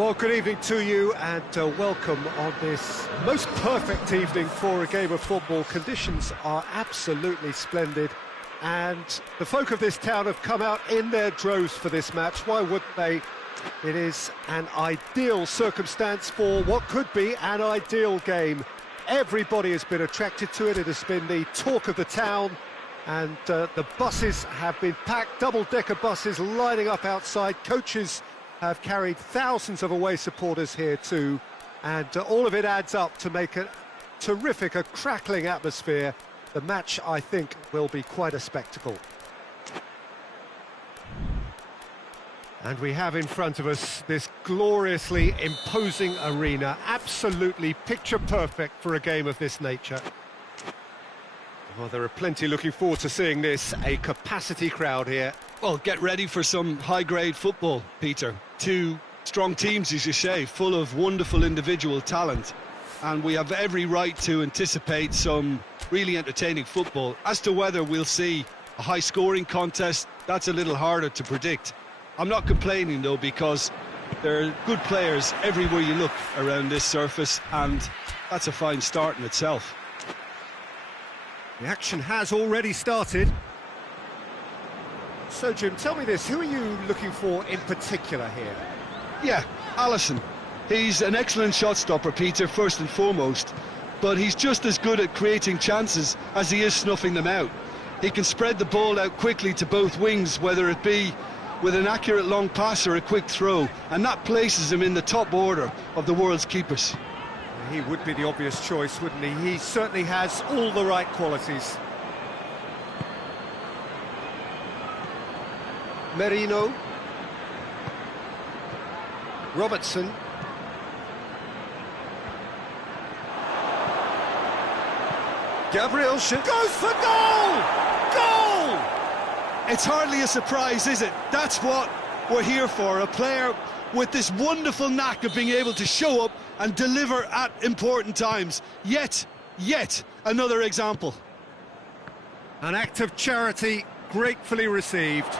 Well, good evening to you and welcome on this most perfect evening for a game of football. Conditions are absolutely splendid and the folk of this town have come out in their droves for this match. Why wouldn't they? It is an ideal circumstance for what could be an ideal game. Everybody has been attracted to it. It has been the talk of the town, and the buses have been packed, double-decker buses lining up outside. Coaches have carried thousands of away supporters here too, and all of it adds up to make a terrific, a crackling atmosphere. The match, I think, will be quite a spectacle. And we have in front of us this gloriously imposing arena, absolutely picture perfect for a game of this nature. Well, there are plenty looking forward to seeing this, a capacity crowd here. Well, get ready for some high-grade football, Peter. Two strong teams, as you say, full of wonderful individual talent. And we have every right to anticipate some really entertaining football. As to whether we'll see a high-scoring contest, that's a little harder to predict. I'm not complaining, though, because there are good players everywhere you look around this surface, and that's a fine start in itself. The action has already started. So, Jim, tell me this, who are you looking for in particular here? Yeah, Alisson. He's an excellent shot stopper, Peter, first and foremost, but he's just as good at creating chances as he is snuffing them out. He can spread the ball out quickly to both wings, whether it be with an accurate long pass or a quick throw, and that places him in the top order of the world's keepers. He would be the obvious choice, wouldn't he? He certainly has all the right qualities. Merino. Robertson. Gabriel goes for goal! Goal! It's hardly a surprise, is it? That's what we're here for, a player with this wonderful knack of being able to show up and deliver at important times. Yet another example. An act of charity gratefully received.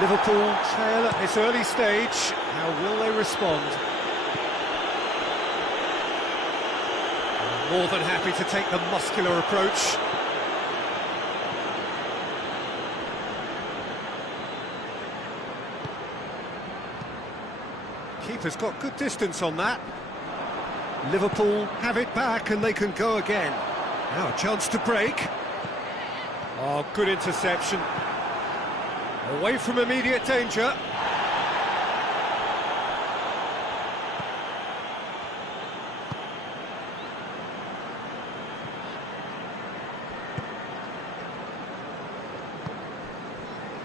Liverpool trail at this early stage. How will they respond? More than happy to take the muscular approach. Keeper's got good distance on that. Liverpool have it back and they can go again. Now a chance to break. Oh, good interception. Away from immediate danger.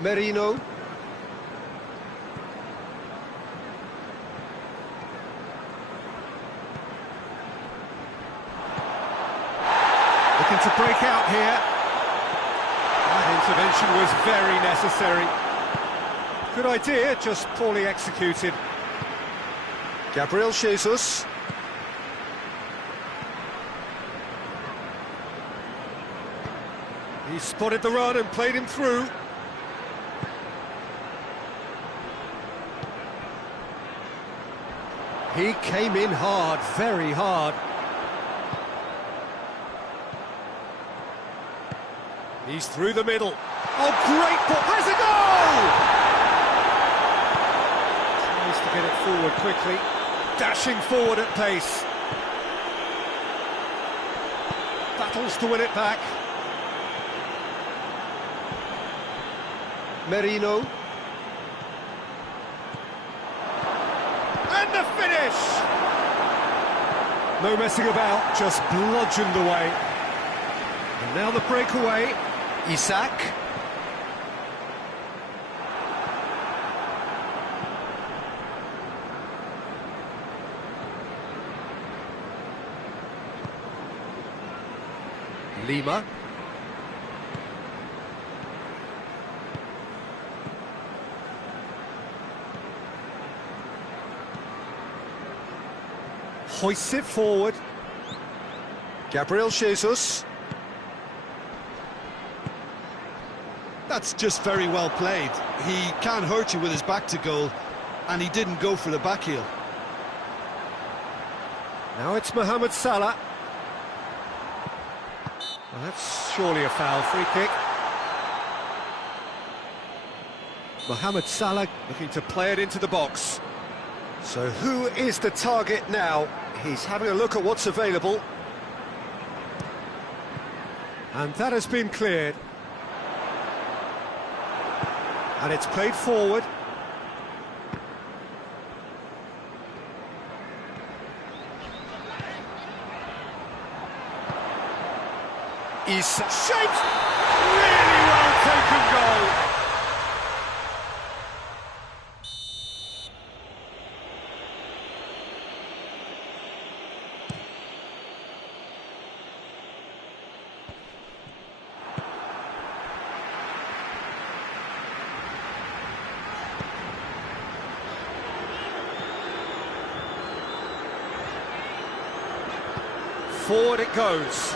Merino. Looking to break out here. That intervention was very necessary. Good idea, just poorly executed. Gabriel Jesus. He spotted the run and played him through. He came in hard, very hard. He's through the middle. Oh, great ball! There's a goal! Tries to get it forward quickly. Dashing forward at pace. Battles to win it back. Merino. And the finish! No messing about, just bludgeoned away. And now the breakaway. Isak. Lima. Hoists it forward. Gabriel Jesus. That's just very well played. He can't hurt you with his back to goal. and he didn't go for the back heel. Now it's Mohamed Salah. Well, that's surely a foul. Free kick. Mohamed Salah looking to play it into the box. So who is the target now? He's having a look at what's available. And that has been cleared. And it's played forward. Issa shaped! Really well taken goal! Forward it goes.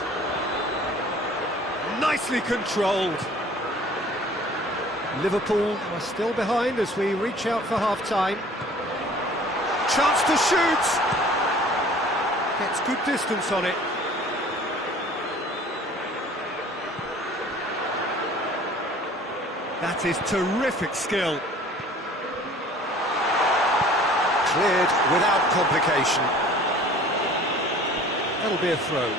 Nicely controlled. Liverpool are still behind as we reach out for half-time. Chance to shoot. Gets good distance on it. That is terrific skill. Cleared without complication. That'll be a throw.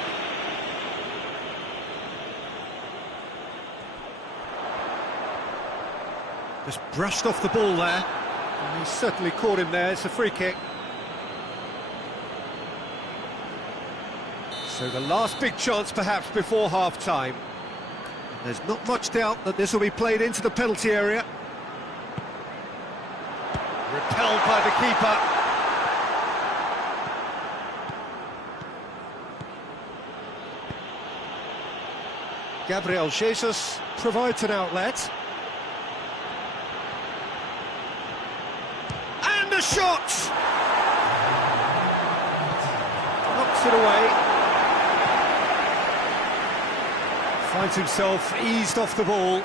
Just brushed off the ball there. And he certainly caught him there. It's a free kick. So the last big chance perhaps before half-time. There's not much doubt that this will be played into the penalty area. Repelled by the keeper. Gabriel Jesus provides an outlet. And a shot! Knocks it away. Finds himself eased off the ball.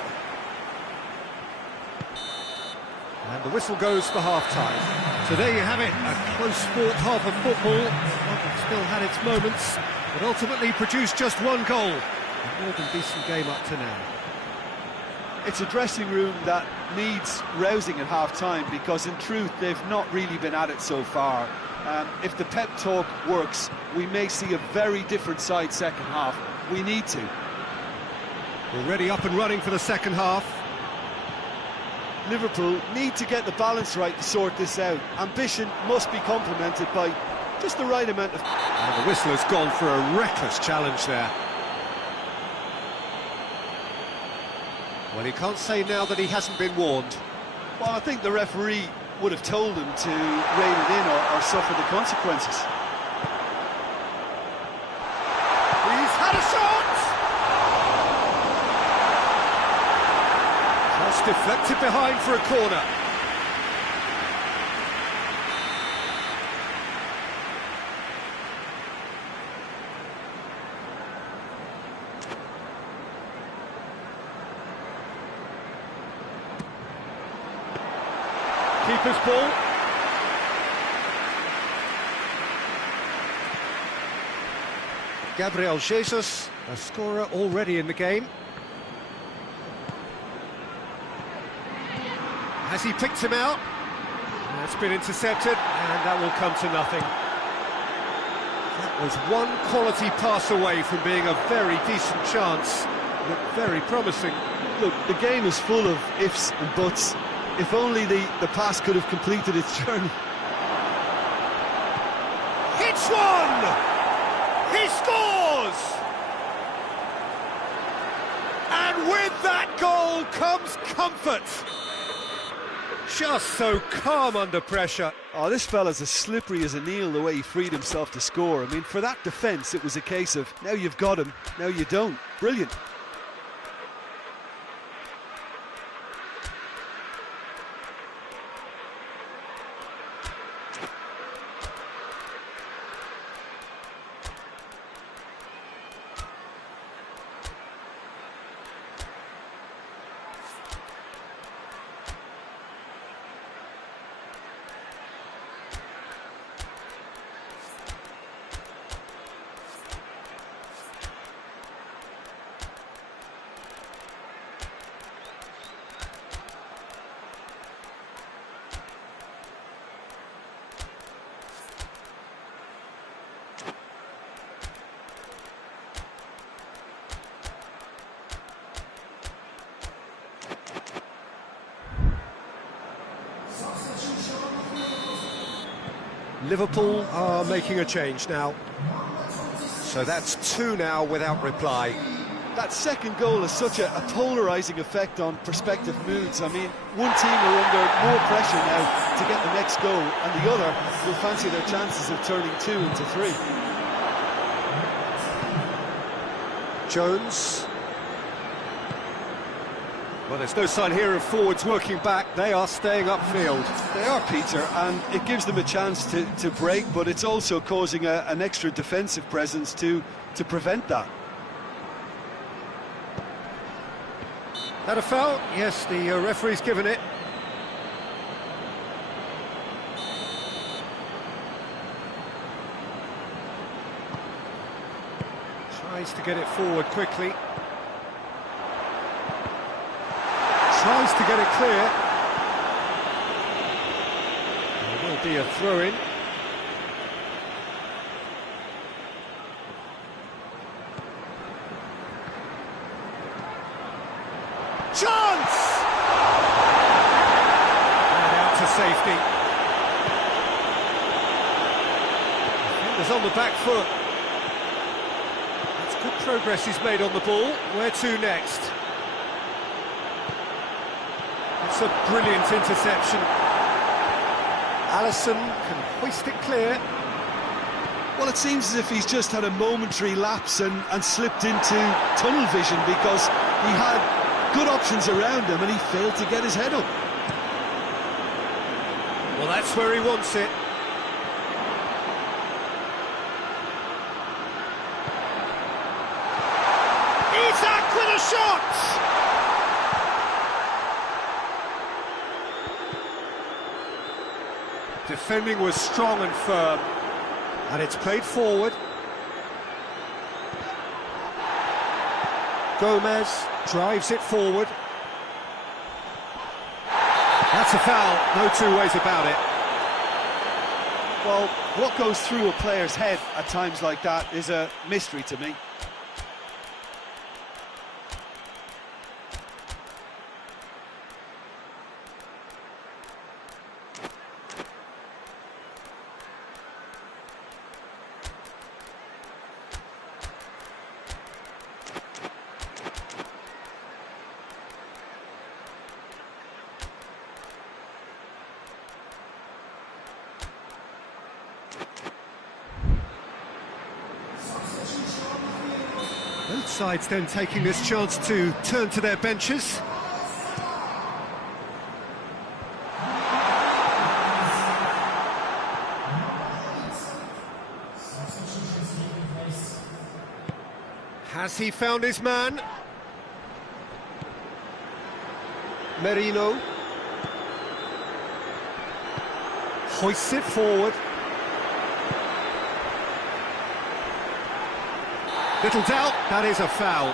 And the whistle goes for half-time. So there you have it, a close-fought half of football. Still had its moments, but ultimately produced just one goal. A more than decent game up to now. It's a dressing room that needs rousing at half-time because in truth they've not really been at it so far. If the pep talk works, we may see a very different side second half. We need to. Already up and running for the second half. Liverpool need to get the balance right to sort this out. Ambition must be complemented by just the right amount of... And the whistle has gone for a reckless challenge there. Well, he can't say now that he hasn't been warned. Well, I think the referee would have told him to rein it in or suffer the consequences. He's had a shot! Just deflected behind for a corner. Keeper's ball. Gabriel Jesus, a scorer already in the game. Has he picked him out? That's been intercepted, and that will come to nothing. That was one quality pass away from being a very decent chance. Looked very promising. Look, the game is full of ifs and buts. If only the pass could have completed its journey. Hits one! He scores! And with that goal comes comfort. Just so calm under pressure. Oh, this fella's as slippery as an eel the way he freed himself to score. I mean, for that defence, it was a case of, now you've got him, now you don't. Brilliant. Liverpool are making a change now. So that's 2 now without reply. That second goal has such a polarising effect on prospective moods. I mean, one team are under more pressure now to get the next goal, and the other will fancy their chances of turning 2 into 3. Jones. Well, there's no sign here of forwards working back. They are staying upfield. They are, Peter, and it gives them a chance to break, but it's also causing an extra defensive presence to prevent that. That a foul? Yes, the referee's given it. Tries to get it forward quickly. Tries to get it clear. There will be a throw-in. Chance! And out to safety. Defender's on the back foot. That's good progress he's made on the ball. Where to next? It's a brilliant interception. Alisson can hoist it clear. Well, it seems as if he's just had a momentary lapse and slipped into tunnel vision, because he had good options around him and he failed to get his head up. Well, that's where he wants it. Isak with a shot! Defending was strong and firm, and it's played forward. Gomez drives it forward. That's a foul, no two ways about it. Well, what goes through a player's head at times like that is a mystery to me. Both sides then taking this chance to turn to their benches. Has he found his man? Merino hoists it forward. Little doubt, that is a foul.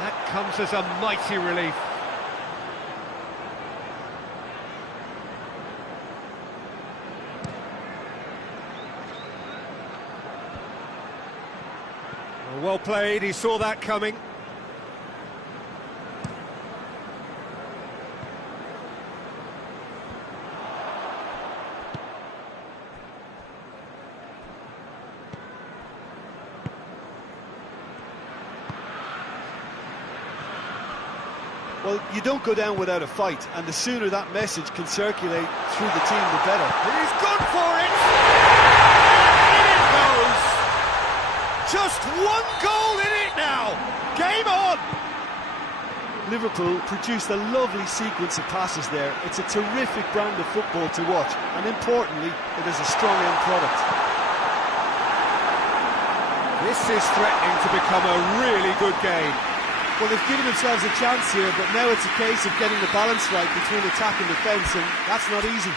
That comes as a mighty relief. Well played, he saw that coming. Well, you don't go down without a fight, and the sooner that message can circulate through the team, the better. He's gone for it! In it goes! Just one goal in it now! Game on! Liverpool produced a lovely sequence of passes there. It's a terrific brand of football to watch, and importantly, it is a strong end product. This is threatening to become a really good game. Well, they've given themselves a chance here, but now it's a case of getting the balance right between attack and defence, and that's not easy.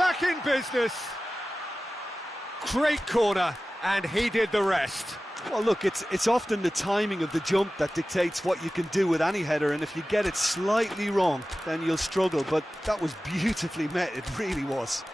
back in business. Great corner, and he did the rest. Well, look, it's often the timing of the jump that dictates what you can do with any header, and if you get it slightly wrong, then you'll struggle, but that was beautifully met, it really was.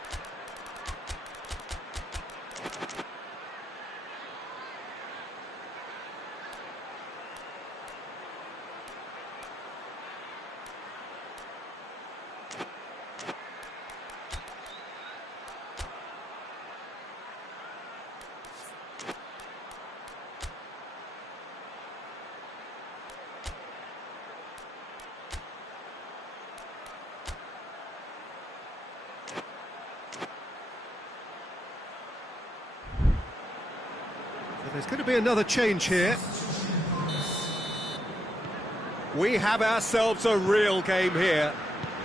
There's going to be another change here. We have ourselves a real game here.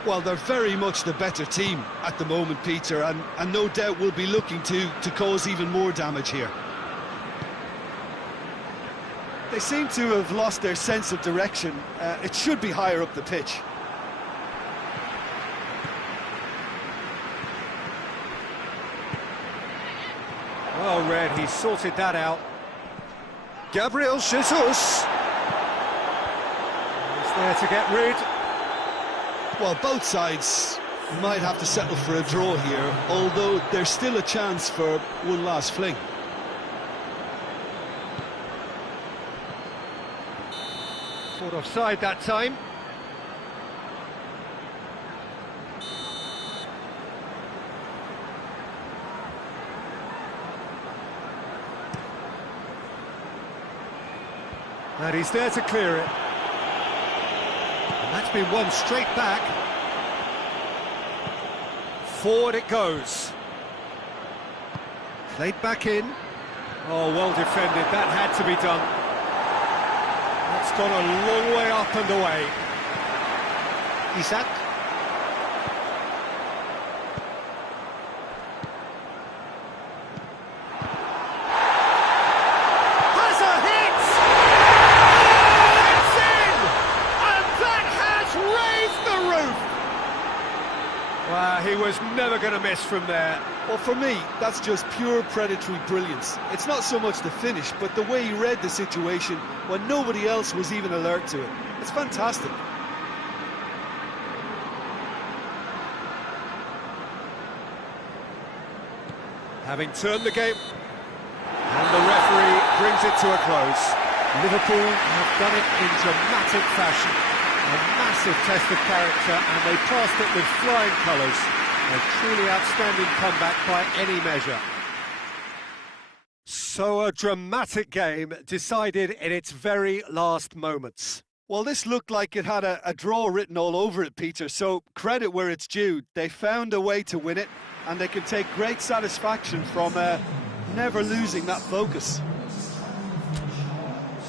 Well, they're very much the better team at the moment, Peter, and no doubt will be looking to cause even more damage here. They seem to have lost their sense of direction. It should be higher up the pitch. Well read, he sorted that out. Gabriel Jesus. He's there to get rid. Well, both sides might have to settle for a draw here, although there's still a chance for one last fling. Caught offside that time. And he's there to clear it. And that's been won straight back. Forward it goes. Played back in. Oh, well defended. That had to be done. That's gone a long way up and away. Isak. He was never going to miss from there. Well, for me, that's just pure predatory brilliance. It's not so much the finish, but the way he read the situation when nobody else was even alert to it. It's fantastic. Having turned the game, and the referee brings it to a close. Liverpool have done it in dramatic fashion. A massive test of character, and they passed it with flying colours. A truly outstanding comeback by any measure. So a dramatic game decided in its very last moments. Well, this looked like it had a draw written all over it, Peter, so credit where it's due. They found a way to win it, and they can take great satisfaction from never losing that focus.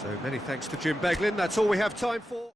So many thanks to Jim Beglin. That's all we have time for.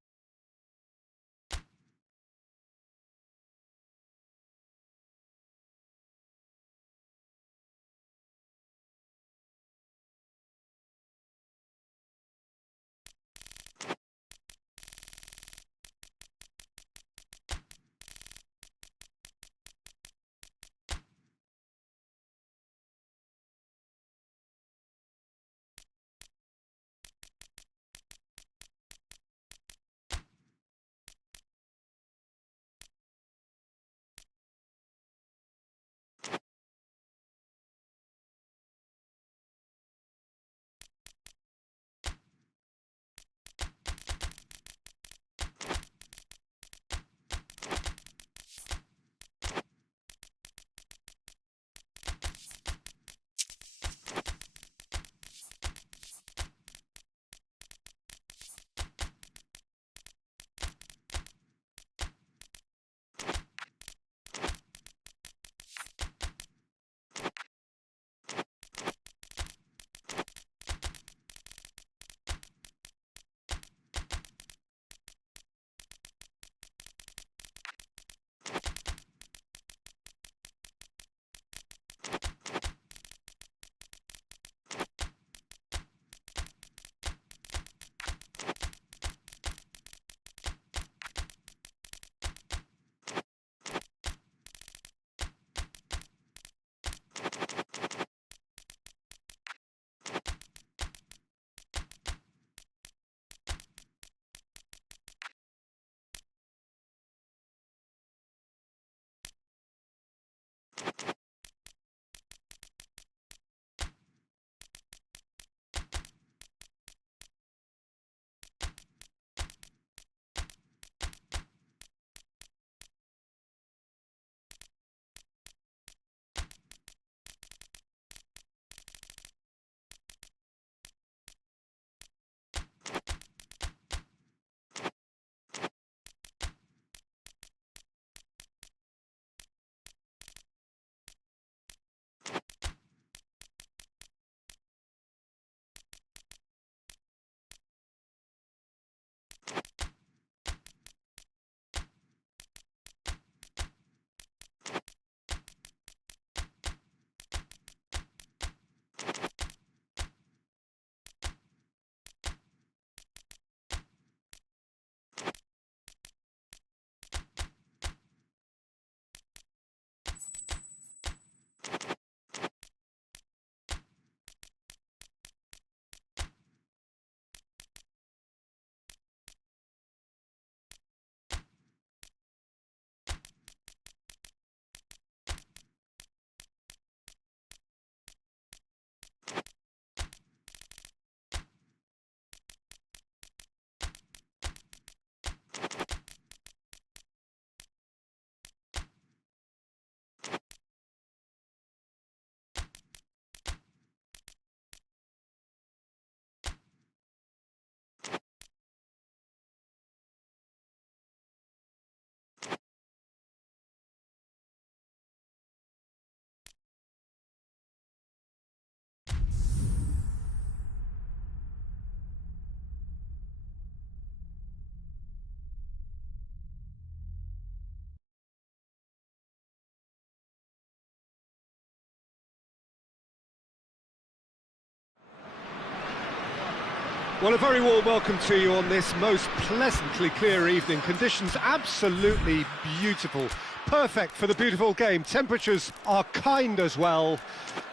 Well, a very warm welcome to you on this most pleasantly clear evening. Conditions absolutely beautiful. Perfect for the beautiful game. Temperatures are kind as well.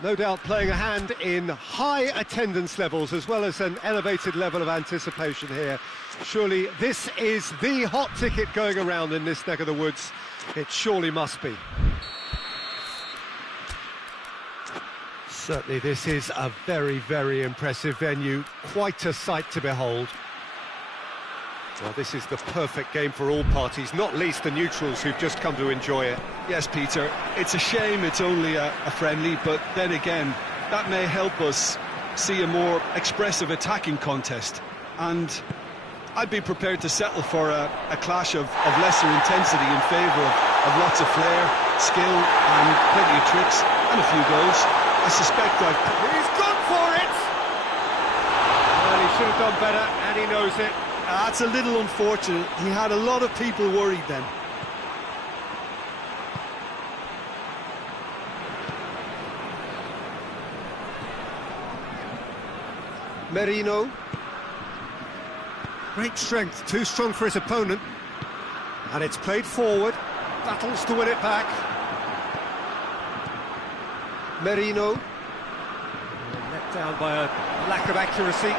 No doubt playing a hand in high attendance levels as well as an elevated level of anticipation here. Surely this is the hot ticket going around in this neck of the woods. It surely must be. Certainly this is a very, very impressive venue. Quite a sight to behold. Well, this is the perfect game for all parties, not least the neutrals who've just come to enjoy it. Yes, Peter, it's a shame it's only a friendly, but then again, that may help us see a more expressive attacking contest. And I'd be prepared to settle for a clash of lesser intensity in favour of lots of flair, skill and plenty of tricks and a few goals. I suspect He's gone for it! Well, he should have done better, and he knows it. That's a little unfortunate. He had a lot of people worried then. Merino. Great strength, too strong for his opponent. And it's played forward. Battles to win it back. Merino. Let down by a lack of accuracy.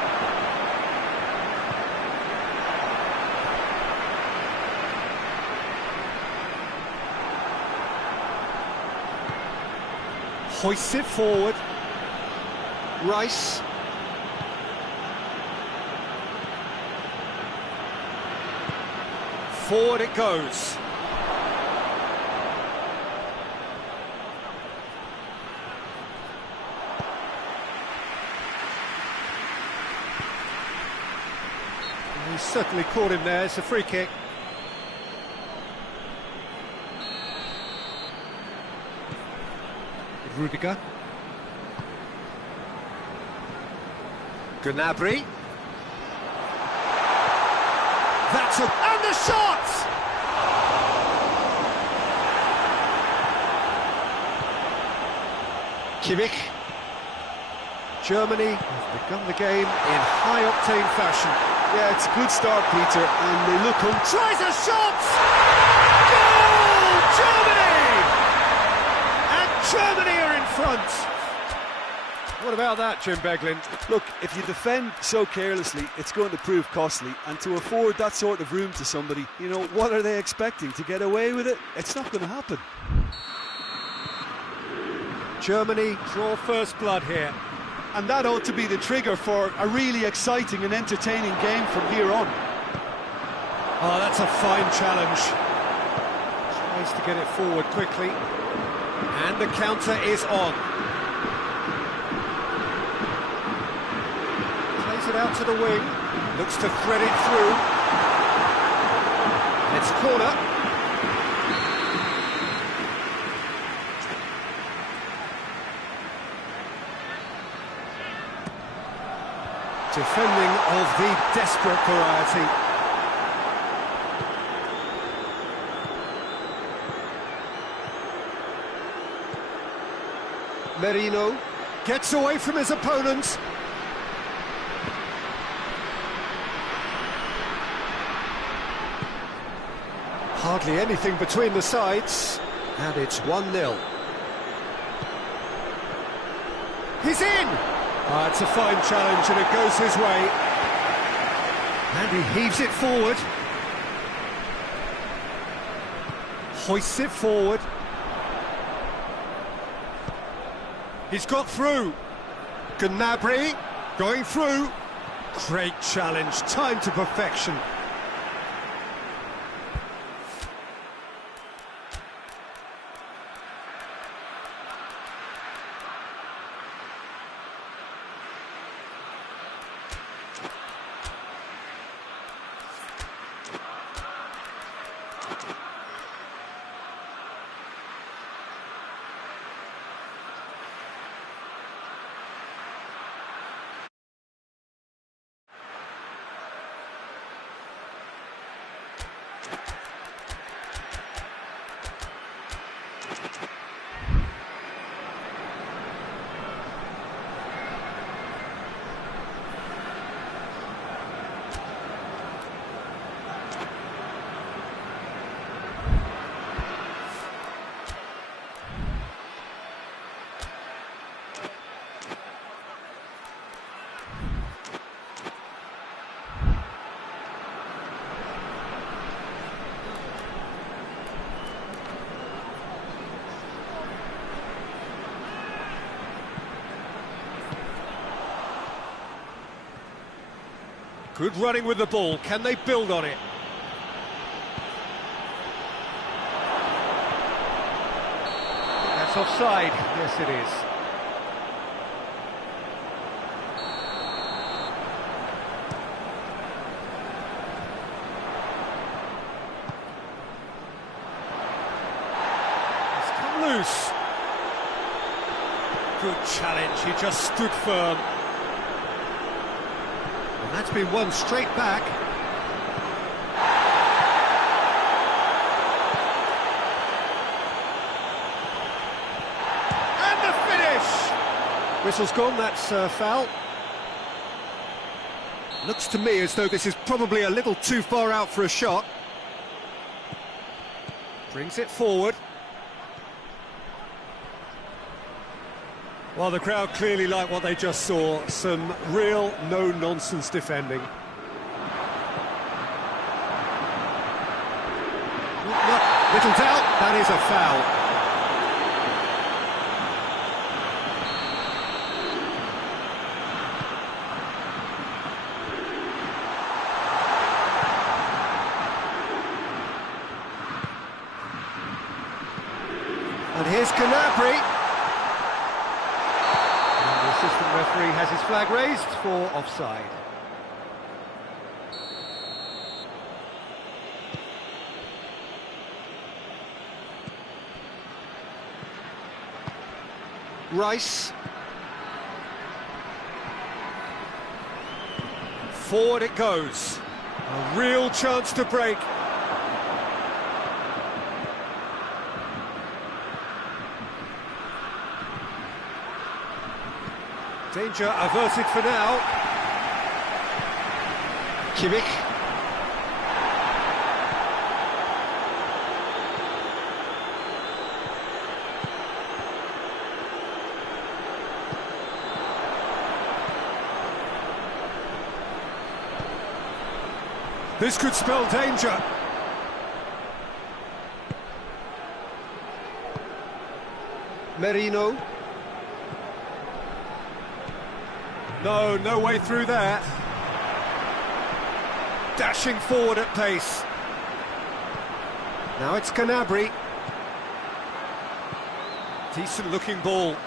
Hoists it forward. Rice. Forward it goes. He's certainly caught him there. It's a free kick. Rudiger. Gnabry. That's a... And the shot! Kimmich. Germany have begun the game in high-octane fashion. Yeah, it's a good start, Peter, and they look on. Tries a shot! Goal! Germany! And Germany are in front. What about that, Jim Beglin? Look, if you defend so carelessly, it's going to prove costly, and to afford that sort of room to somebody, you know, what are they expecting? To get away with it? It's not going to happen. Germany draw first blood here. And that ought to be the trigger for a really exciting and entertaining game from here on. Oh, that's a fine challenge. Tries to get it forward quickly. And the counter is on. Plays it out to the wing. Looks to thread it through. It's corner. Defending of the desperate variety. Merino gets away from his opponents. Hardly anything between the sides, and it's 1-0. He's in! It's a fine challenge and it goes his way. And he heaves it forward. Hoists it forward. He's got through. Gnabry going through. Great challenge, timed to perfection. Good running with the ball. Can they build on it? That's offside. Yes, it is. It's come loose. Good challenge. He just stood firm. That's been won straight back. And the finish! Whistle's gone, that's foul. Looks to me as though this is probably a little too far out for a shot. Brings it forward. Well, the crowd clearly like what they just saw. Some real no-nonsense defending. Little doubt, that is a foul. And here's Gnabry. The assistant referee has his flag raised for offside. Rice. Forward it goes. A real chance to break. Danger averted for now. Kimmich. This could spell danger. Merino. No, no way through there. Dashing forward at pace. Now it's Gnabry. Decent looking ball. He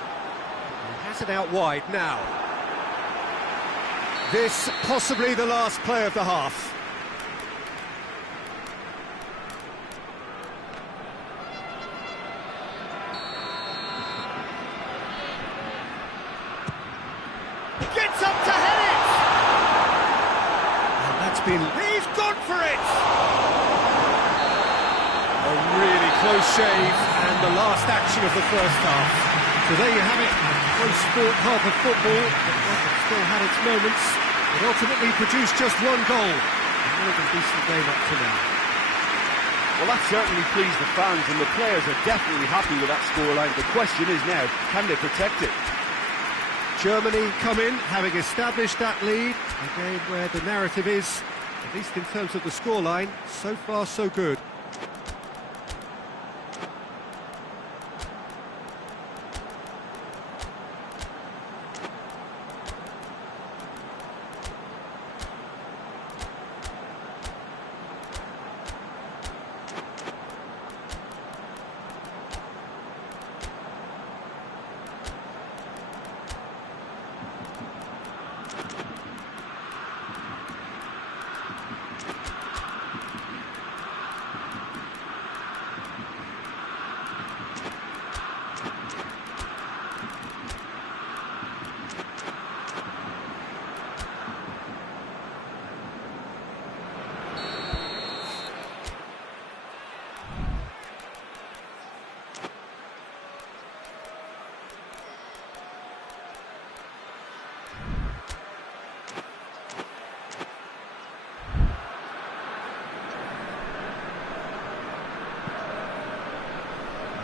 has it out wide now. This possibly the last play of the half. Gets up to head it! And that's been... He's gone for it! A really close shave, and the last action of the first half. So there you have it, close sport half of football, but one that still had its moments. It ultimately produced just one goal. A more than decent game up to now. Well, that certainly pleased the fans, and the players are definitely happy with that scoreline. The question is now, can they protect it? Germany come in, having established that lead, a game where the narrative is, at least in terms of the scoreline, so far so good.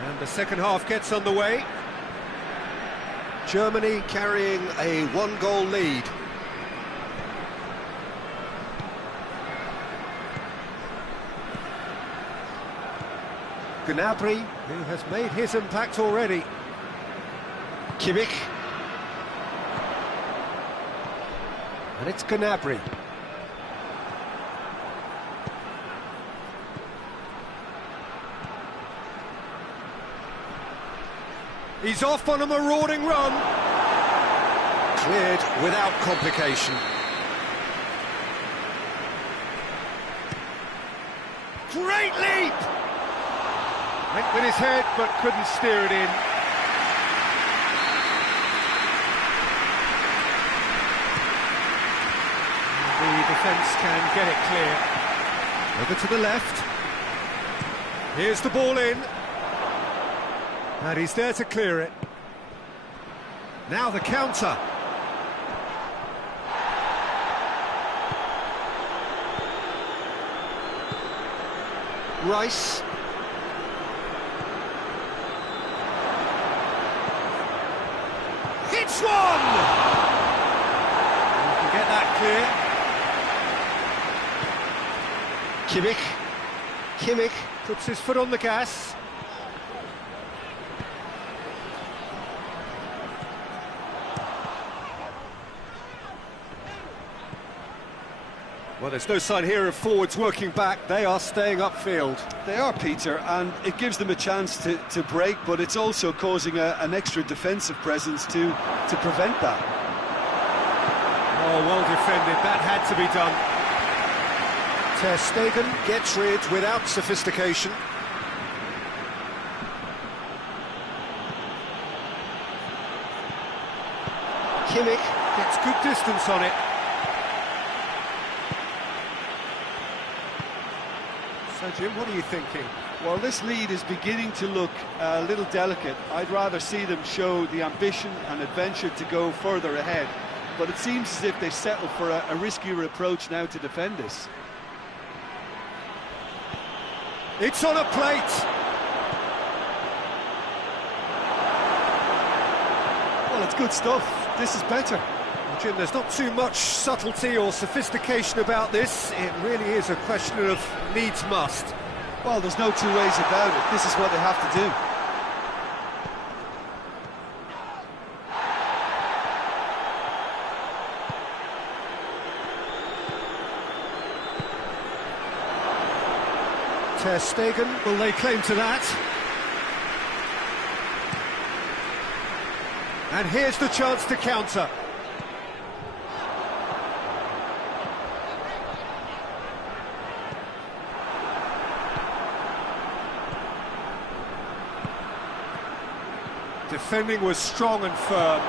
And the second half gets underway. Germany carrying a one-goal lead. Gnabry, who has made his impact already. Kimmich. And it's Gnabry. He's off on a marauding run. Cleared without complication. Great leap! Went with his head, but couldn't steer it in. The defence can get it clear. Over to the left. Here's the ball in. And he's there to clear it. Now the counter. Rice. Hits one! You can get that clear. Kimmich puts his foot on the gas. Well, there's no sign here of forwards working back. They are staying upfield. They are, Peter, and it gives them a chance to break, but it's also causing an extra defensive presence to prevent that. Oh, well defended. That had to be done. Ter Stegen gets rid without sophistication. Kimmich gets good distance on it. So, Jim, what are you thinking? Well, this lead is beginning to look a little delicate. I'd rather see them show the ambition and adventure to go further ahead. But it seems as if they settle for a riskier approach now to defend this. It's on a plate! Well, it's good stuff. This is better. Well, Jim, there's not too much subtlety or sophistication about this. It really is a question of needs must. Well, there's no two ways about it. This is what they have to do. Ter Stegen, will they claim to that? And here's the chance to counter. Defending was strong and firm.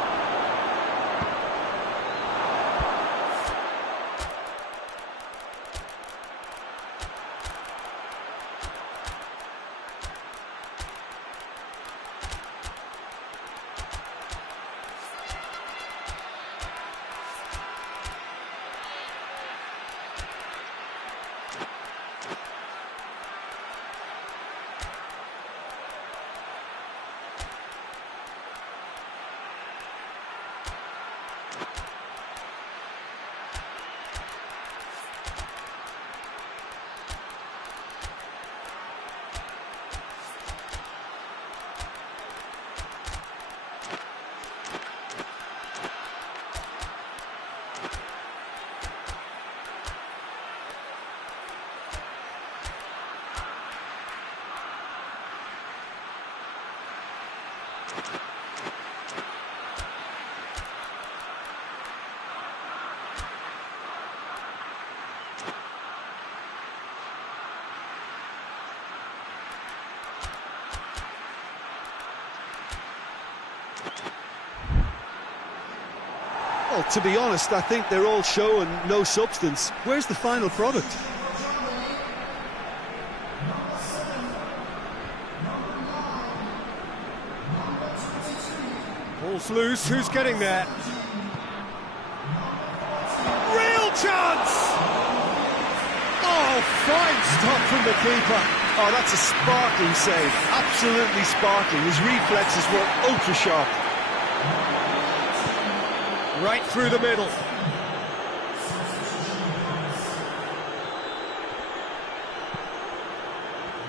Well, to be honest, I think they're all show and no substance. Where's the final product? Ball's loose, who's getting there? Real chance! Oh, fine stop from the keeper. Oh, that's a sparkling save. Absolutely sparkling. His reflexes were ultra-sharp. Right through the middle.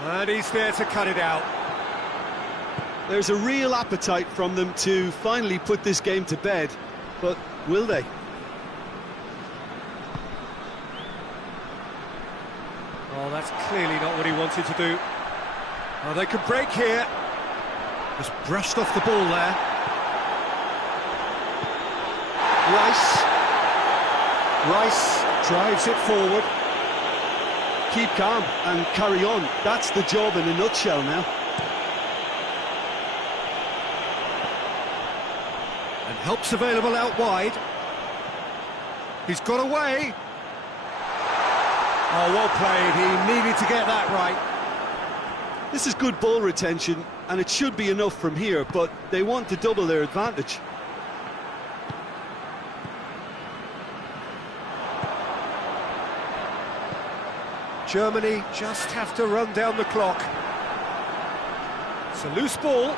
And he's there to cut it out. There's a real appetite from them to finally put this game to bed, but will they? Oh, that's clearly not what he wanted to do. Oh, they could break here. Just brushed off the ball there. Rice drives it forward. Keep calm and carry on. That's the job in a nutshell now. And help's available out wide. He's got away. Oh, well played. He needed to get that right. This is good ball retention, and it should be enough from here, but they want to double their advantage. Germany just have to run down the clock. It's a loose ball.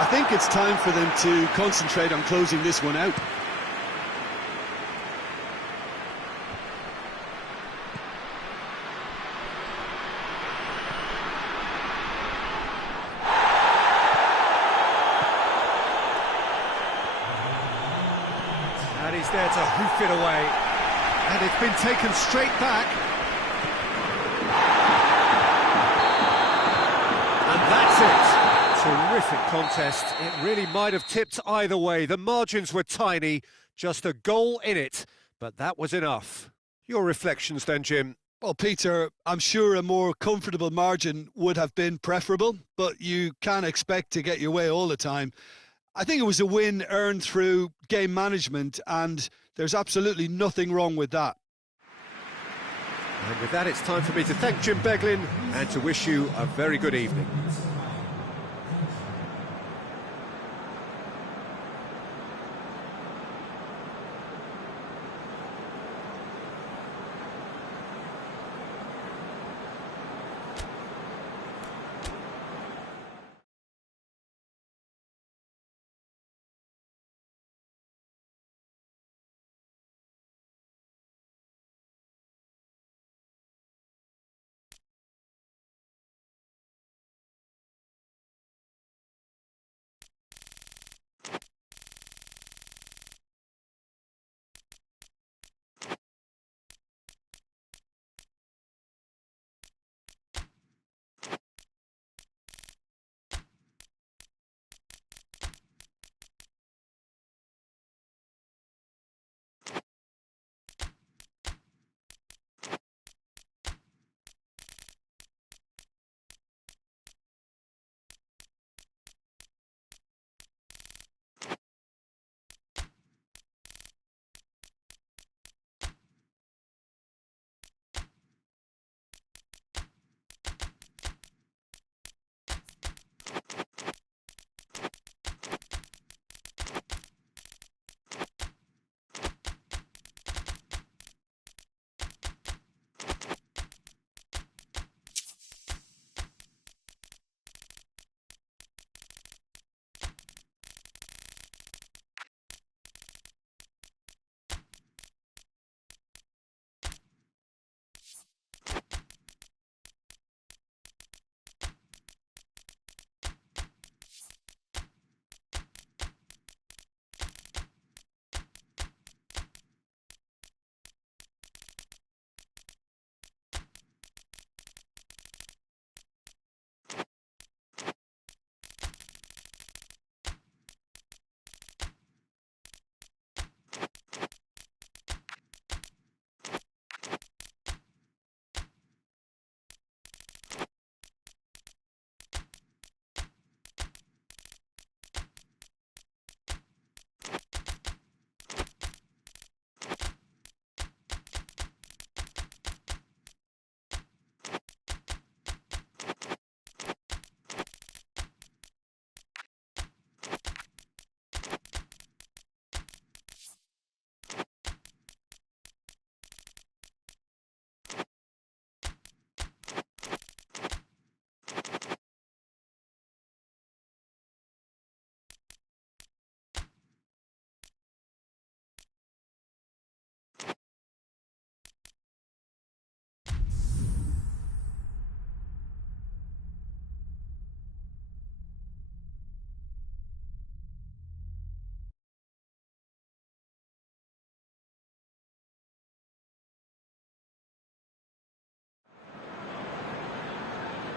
I think it's time for them to concentrate on closing this one out. And he's there to hoof it away. And it's been taken straight back. And that's it. Terrific contest. It really might have tipped either way. The margins were tiny, just a goal in it, but that was enough. Your reflections then, Jim? Well, Peter, I'm sure a more comfortable margin would have been preferable, but you can't expect to get your way all the time. I think it was a win earned through game management, and there's absolutely nothing wrong with that. And with that, it's time for me to thank Jim Beglin and to wish you a very good evening.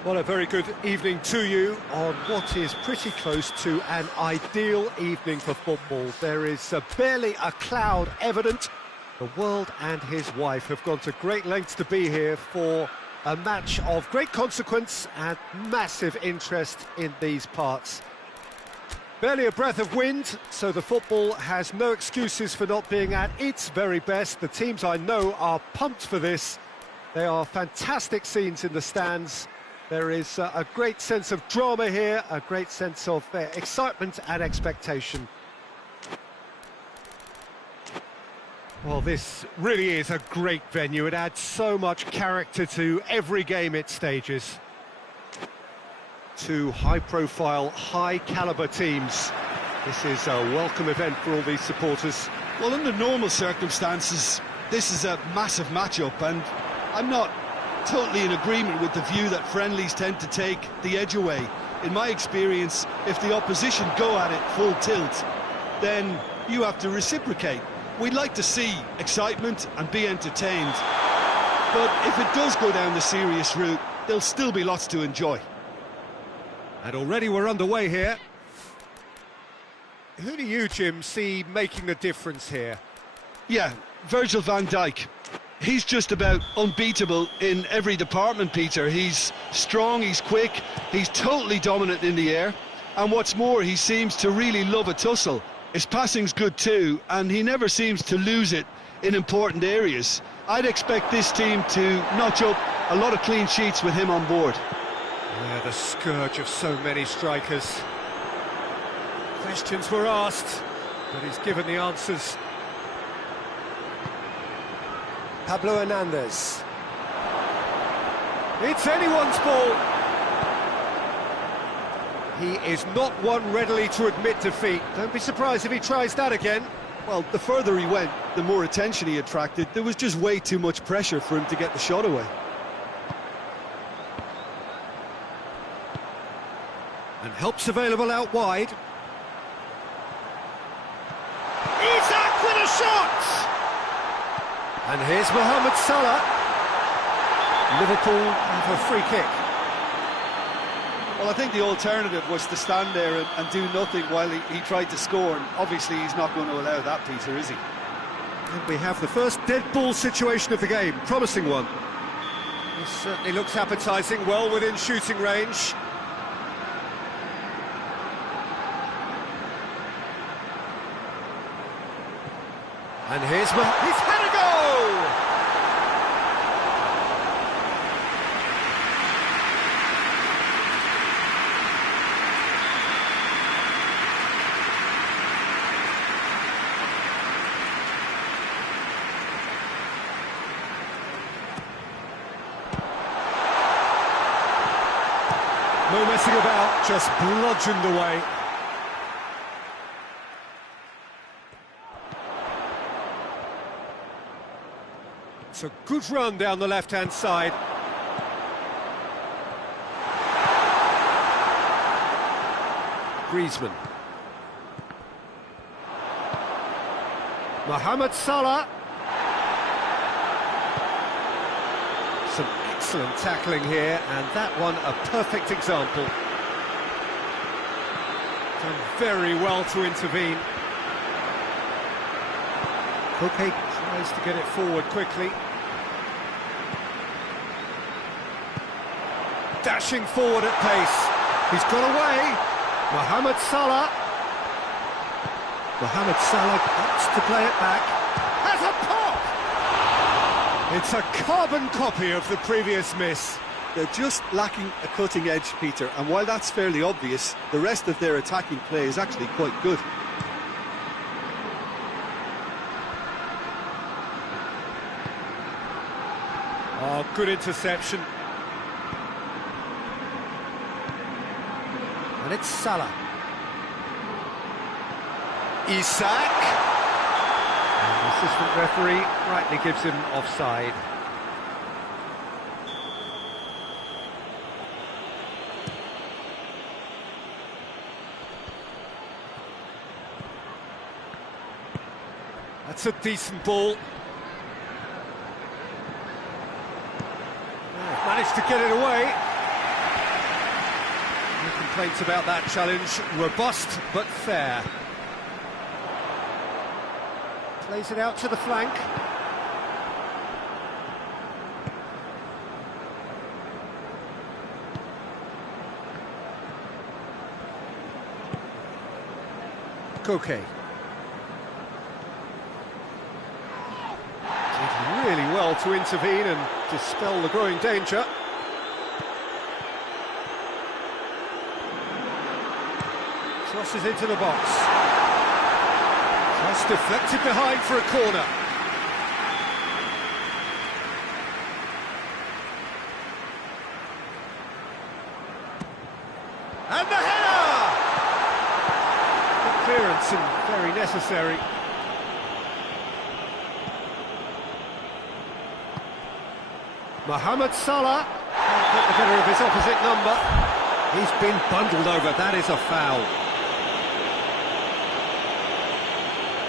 Well, a very good evening to you on what is pretty close to an ideal evening for football. There is barely a cloud evident. The world and his wife have gone to great lengths to be here for a match of great consequence and massive interest in these parts. Barely a breath of wind, so the football has no excuses for not being at its very best. The teams I know are pumped for this. They are fantastic scenes in the stands. There is a great sense of drama here, a great sense of excitement and expectation. Well, this really is a great venue. It adds so much character to every game it stages. Two high-profile, high-caliber teams. This is a welcome event for all these supporters. Well, under normal circumstances, this is a massive matchup, and I'm not totally in agreement with the view that friendlies tend to take the edge away. In my experience, if the opposition go at it full tilt, then you have to reciprocate. We'd like to see excitement and be entertained, but if it does go down the serious route, there'll still be lots to enjoy. And already we're underway here. Who do you, Jim, see making a difference here? Yeah, Virgil van Dijk. He's just about unbeatable in every department, Peter. He's strong, he's quick, he's totally dominant in the air. And what's more, he seems to really love a tussle. His passing's good too, and he never seems to lose it in important areas. I'd expect this team to notch up a lot of clean sheets with him on board. Yeah, the scourge of so many strikers. Questions were asked, but he's given the answers. Pablo Hernandez. It's anyone's ball. He is not one readily to admit defeat. Don't be surprised if he tries that again. Well, the further he went, the more attention he attracted. There was just way too much pressure for him to get the shot away. And help's available out wide. Isak with a shot! And here's Mohamed Salah. Liverpool have a free kick. Well, I think the alternative was to stand there and do nothing while he tried to score. And obviously, he's not going to allow that, Peter, is he? And we have the first dead ball situation of the game. Promising one. This certainly looks appetising, well within shooting range. And he's had a go! No messing about, just bludgeoned away. It's a good run down the left-hand side. Griezmann. Mohamed Salah. Some excellent tackling here, and that one a perfect example. Done very well to intervene. Koke tries to get it forward quickly. Dashing forward at pace. He's got away. Mohamed Salah. Mohamed Salah wants to play it back. Has a pop! It's a carbon copy of the previous miss. They're just lacking a cutting edge, Peter, and while that's fairly obvious, the rest of their attacking play is actually quite good. Oh, good interception. And it's Salah. Isak. And the assistant referee rightly gives him offside. That's a decent ball. Managed to get it away. No complaints about that challenge. Robust but fair. Plays it out to the flank. Koke. Did really well to intervene and dispel the growing danger. Crosses into the box. Just deflected behind for a corner. And the header! Good clearance and very necessary. Mohamed Salah can't get the better of his opposite number. He's been bundled over. That is a foul.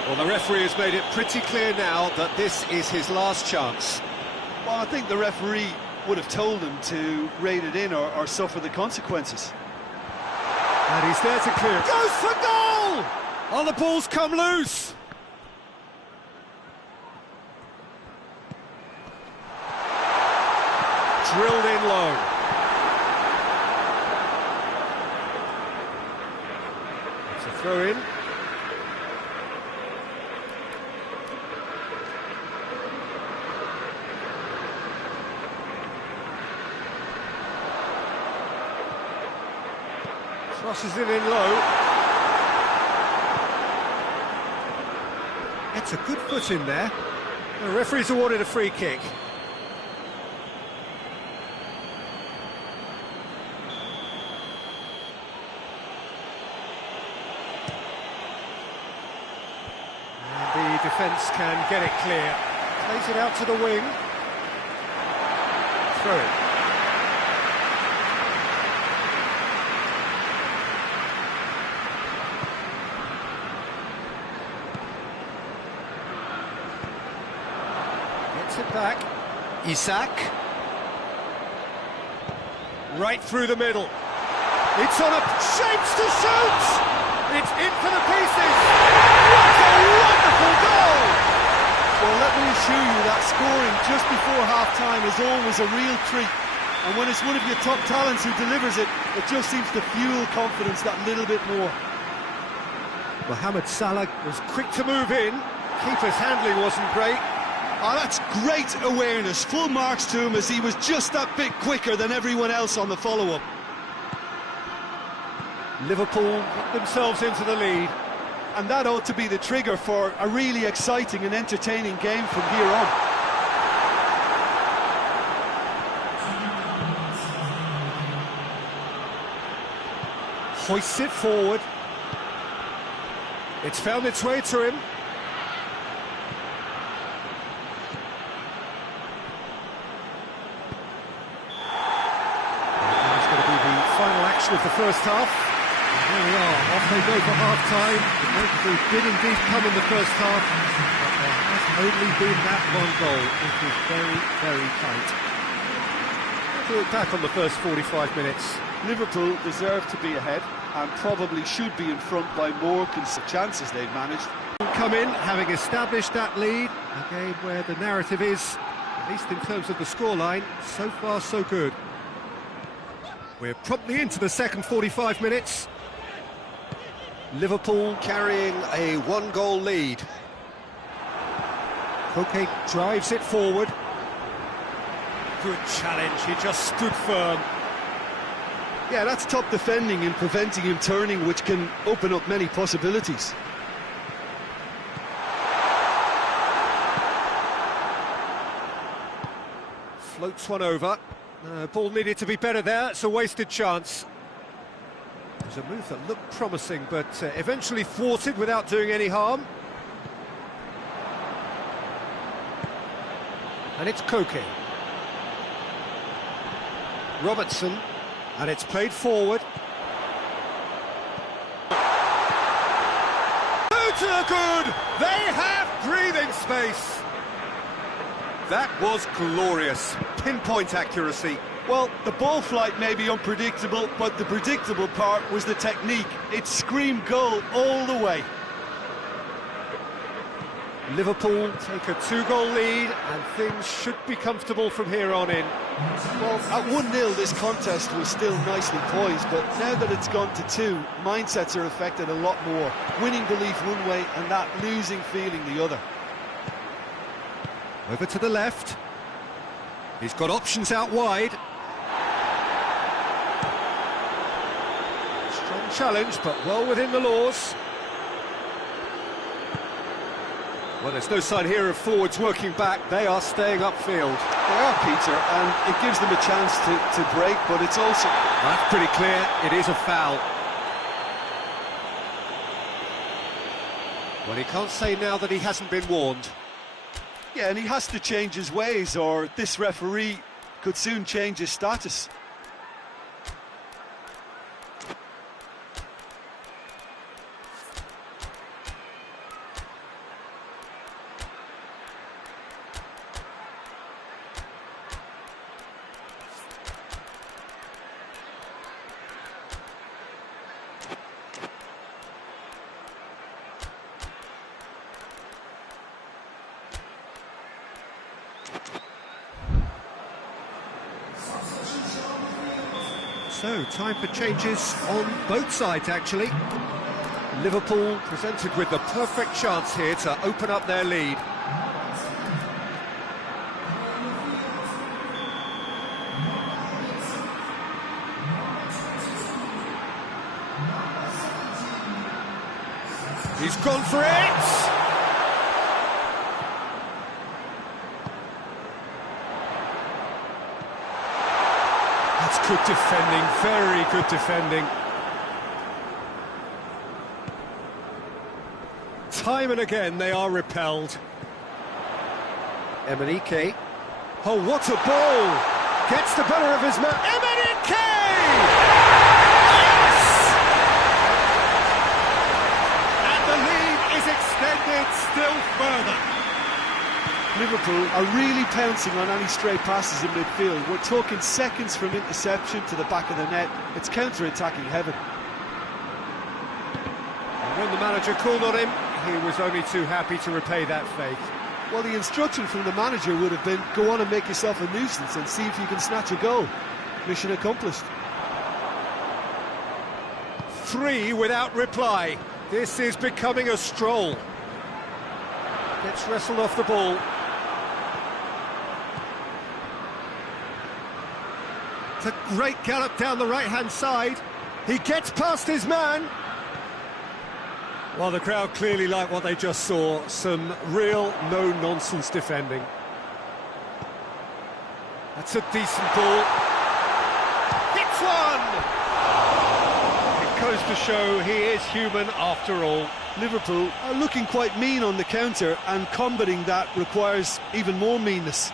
Well, the referee has made it pretty clear now that this is his last chance. Well, I think the referee would have told him to rate it in or suffer the consequences. And he's there to clear. Goes for goal! Oh, the ball's come loose. Drilled in low. It's a throw-in. Crosses it in low. It's a good foot in there. The referee's awarded a free kick. And the defence can get it clear. Plays it out to the wing. Throw it. It back. Isak. Right through the middle. It's on a... shapes to shoot! It's in for the pieces! What a wonderful goal! Well, let me assure you that scoring just before half-time is always a real treat. And when it's one of your top talents who delivers it, it just seems to fuel confidence that little bit more. Mohamed Salah was quick to move in. Keeper's handling wasn't great. Oh, that's great awareness. Full marks to him as he was just that bit quicker than everyone else on the follow-up. Liverpool got themselves into the lead. And that ought to be the trigger for a really exciting and entertaining game from here on. Hoists it forward. It's found its way to him. Of the first half. And there we are, off they go for half-time. The breakthrough did indeed come in the first half, but there has only been that one goal. It was very, very tight. To look back on the first 45 minutes. Liverpool deserve to be ahead and probably should be in front by more chances they've managed. Come in, having established that lead, a game where the narrative is, at least in terms of the scoreline, so far so good. We're promptly into the second 45 minutes. Liverpool carrying a one-goal lead. Koke drives it forward. Good challenge, he just stood firm. Yeah, that's top defending and preventing him turning, which can open up many possibilities. Floats one over. Ball needed to be better there, it's a wasted chance. It was a move that looked promising, but eventually thwarted without doing any harm. And it's Koke. Robertson, and it's played forward. To good! They have breathing space! That was glorious. Pinpoint accuracy. Well, the ball flight may be unpredictable, but the predictable part was the technique. It screamed goal all the way. Liverpool take a 2-goal lead, and things should be comfortable from here on in. Well, at 1-0 this contest was still nicely poised, but now that it's gone to 2, mindsets are affected a lot more. Winning belief one way and that losing feeling the other. Over to the left. He's got options out wide. Strong challenge, but well within the laws. Well, there's no sign here of forwards working back. They are staying upfield. They are, Peter, and it gives them a chance to break, but it's also... That's pretty clear. It is a foul. Well, he can't say now that he hasn't been warned. Yeah, and he has to change his ways, or this referee could soon change his status. So, time for changes on both sides, actually. Liverpool presented with the perfect chance here to open up their lead. He's gone for it! That's good defending, very good defending. Time and again they are repelled. Emenike. Oh, what a ball! Gets the better of his man. Emenike! Yes! And the lead is extended still further. Liverpool are really pouncing on any stray passes in midfield. We're talking seconds from interception to the back of the net. It's counter-attacking heaven. And when the manager called on him, he was only too happy to repay that faith. Well, the instruction from the manager would have been, go on and make yourself a nuisance and see if you can snatch a goal. Mission accomplished. 3 without reply. This is becoming a stroll. Gets wrestled off the ball. It's a great gallop down the right-hand side. He gets past his man. Well, the crowd clearly like what they just saw. Some real no-nonsense defending. That's a decent ball. Hits one! It goes to show he is human after all. Liverpool are looking quite mean on the counter, and combating that requires even more meanness.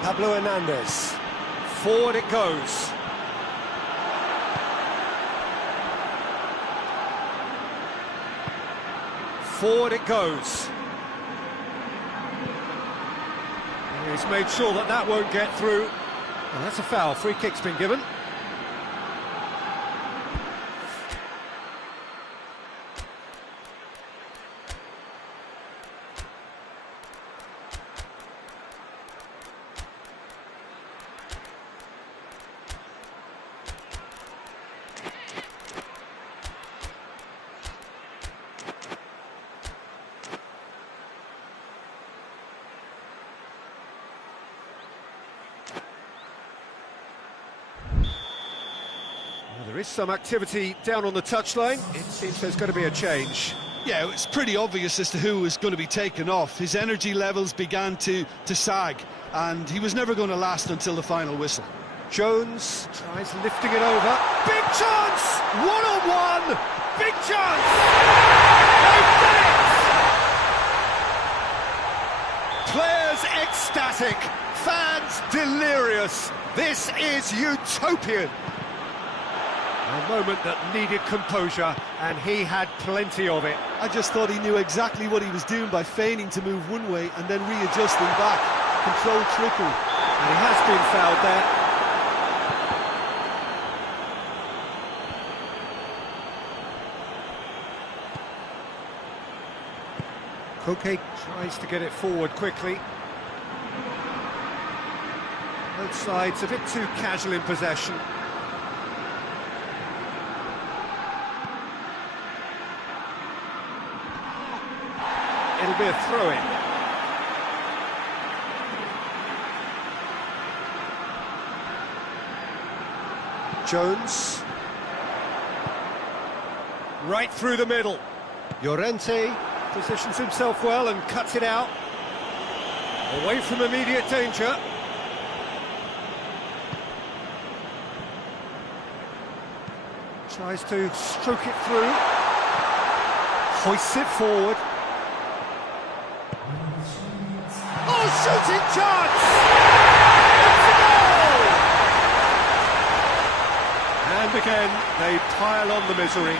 Pablo Hernandez. Forward it goes. Forward it goes. He's made sure that that won't get through. Well, that's a foul. Free kick's been given. There is some activity down on the touchline. It seems there's going to be a change. Yeah, it's pretty obvious as to who was going to be taken off. His energy levels began to sag, and he was never going to last until the final whistle. Jones tries lifting it over. Big chance! One-on-one! Big chance! They've done it! Players ecstatic, fans delirious. This is utopian. A moment that needed composure, and he had plenty of it. I just thought he knew exactly what he was doing by feigning to move one way and then readjusting back. Controlled trickery. And he has been fouled there. Koke tries to get it forward quickly. Both sides a bit too casual in possession. It'll be a throw-in. Jones. Right through the middle. Llorente positions himself well and cuts it out. Away from immediate danger. Tries to stroke it through. Hoists it forward. Oh, shooting chance! It's a goal! And again, they pile on the misery.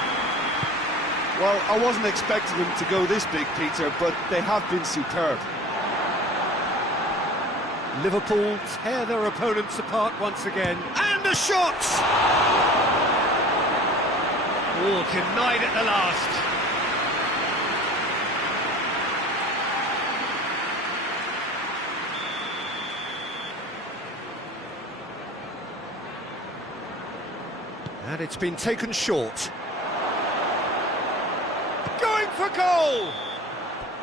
Well, I wasn't expecting them to go this big, Peter, but they have been superb. Liverpool tear their opponents apart once again. And a shot! Oh, denied at the last. And it's been taken short. Going for goal!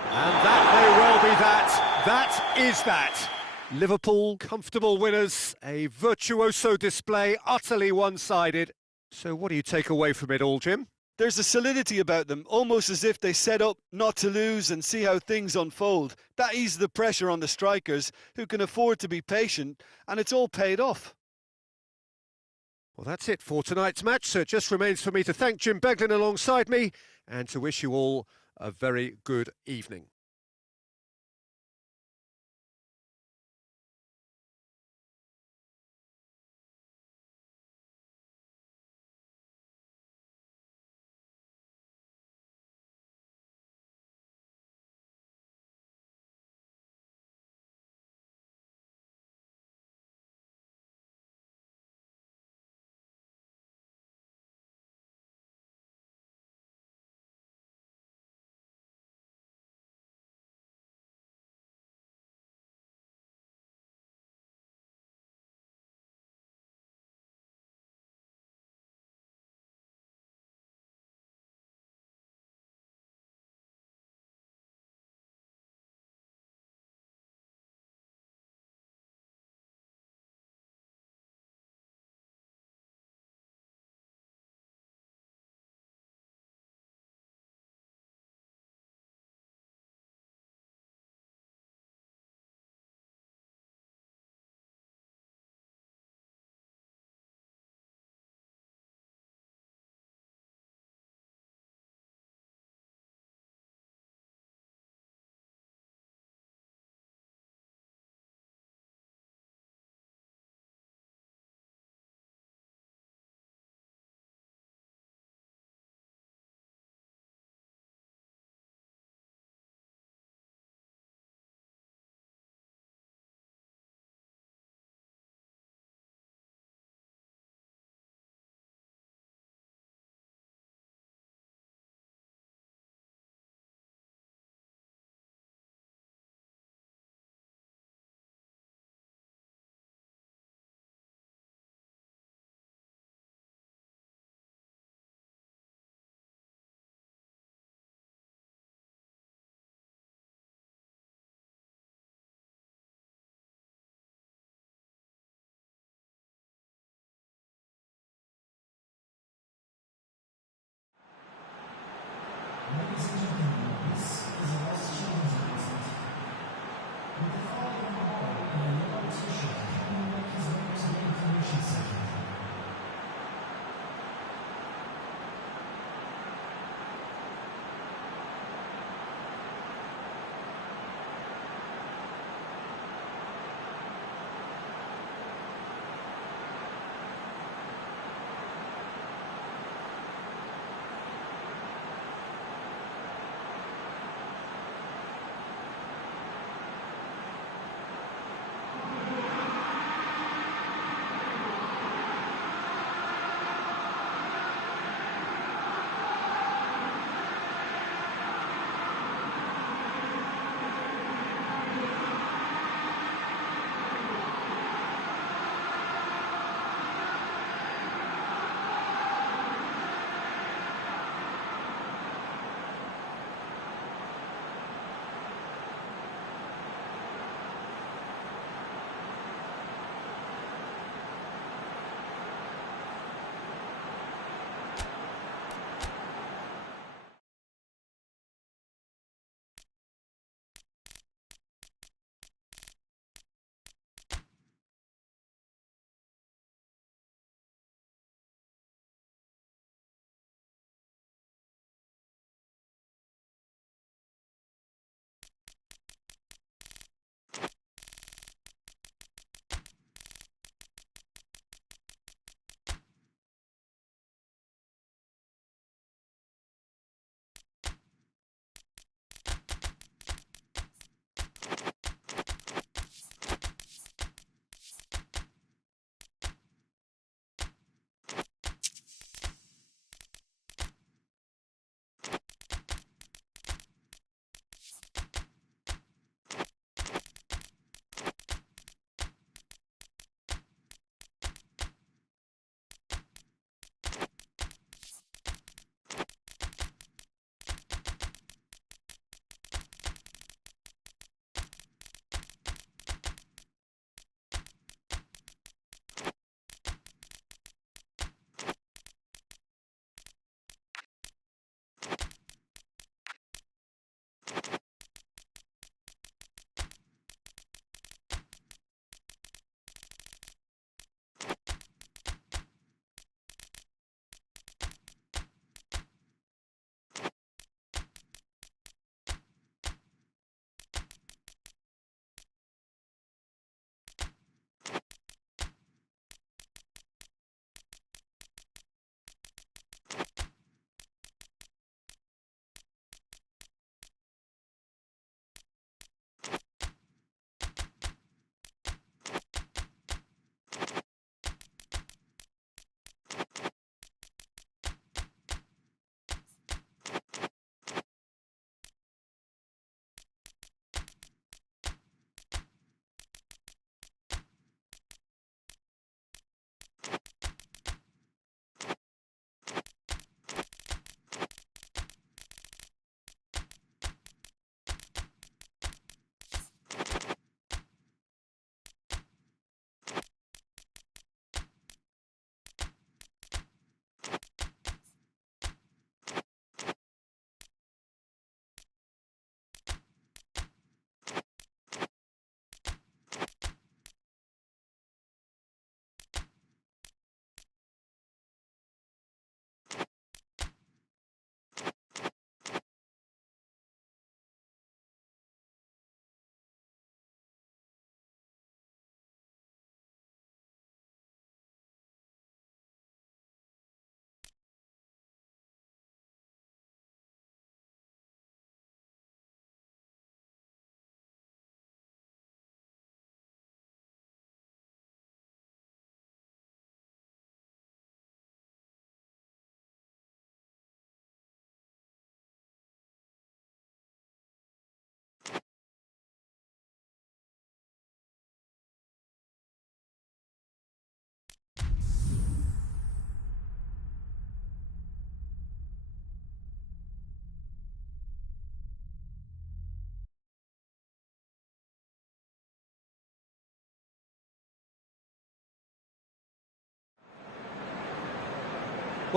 And that may well be that. That is that. Liverpool, comfortable winners, a virtuoso display, utterly one-sided. So what do you take away from it all, Jim? There's a solidity about them, almost as if they set up not to lose and see how things unfold. That eases the pressure on the strikers, who can afford to be patient, and it's all paid off. Well, that's it for tonight's match, so it just remains for me to thank Jim Beglin alongside me and to wish you all a very good evening.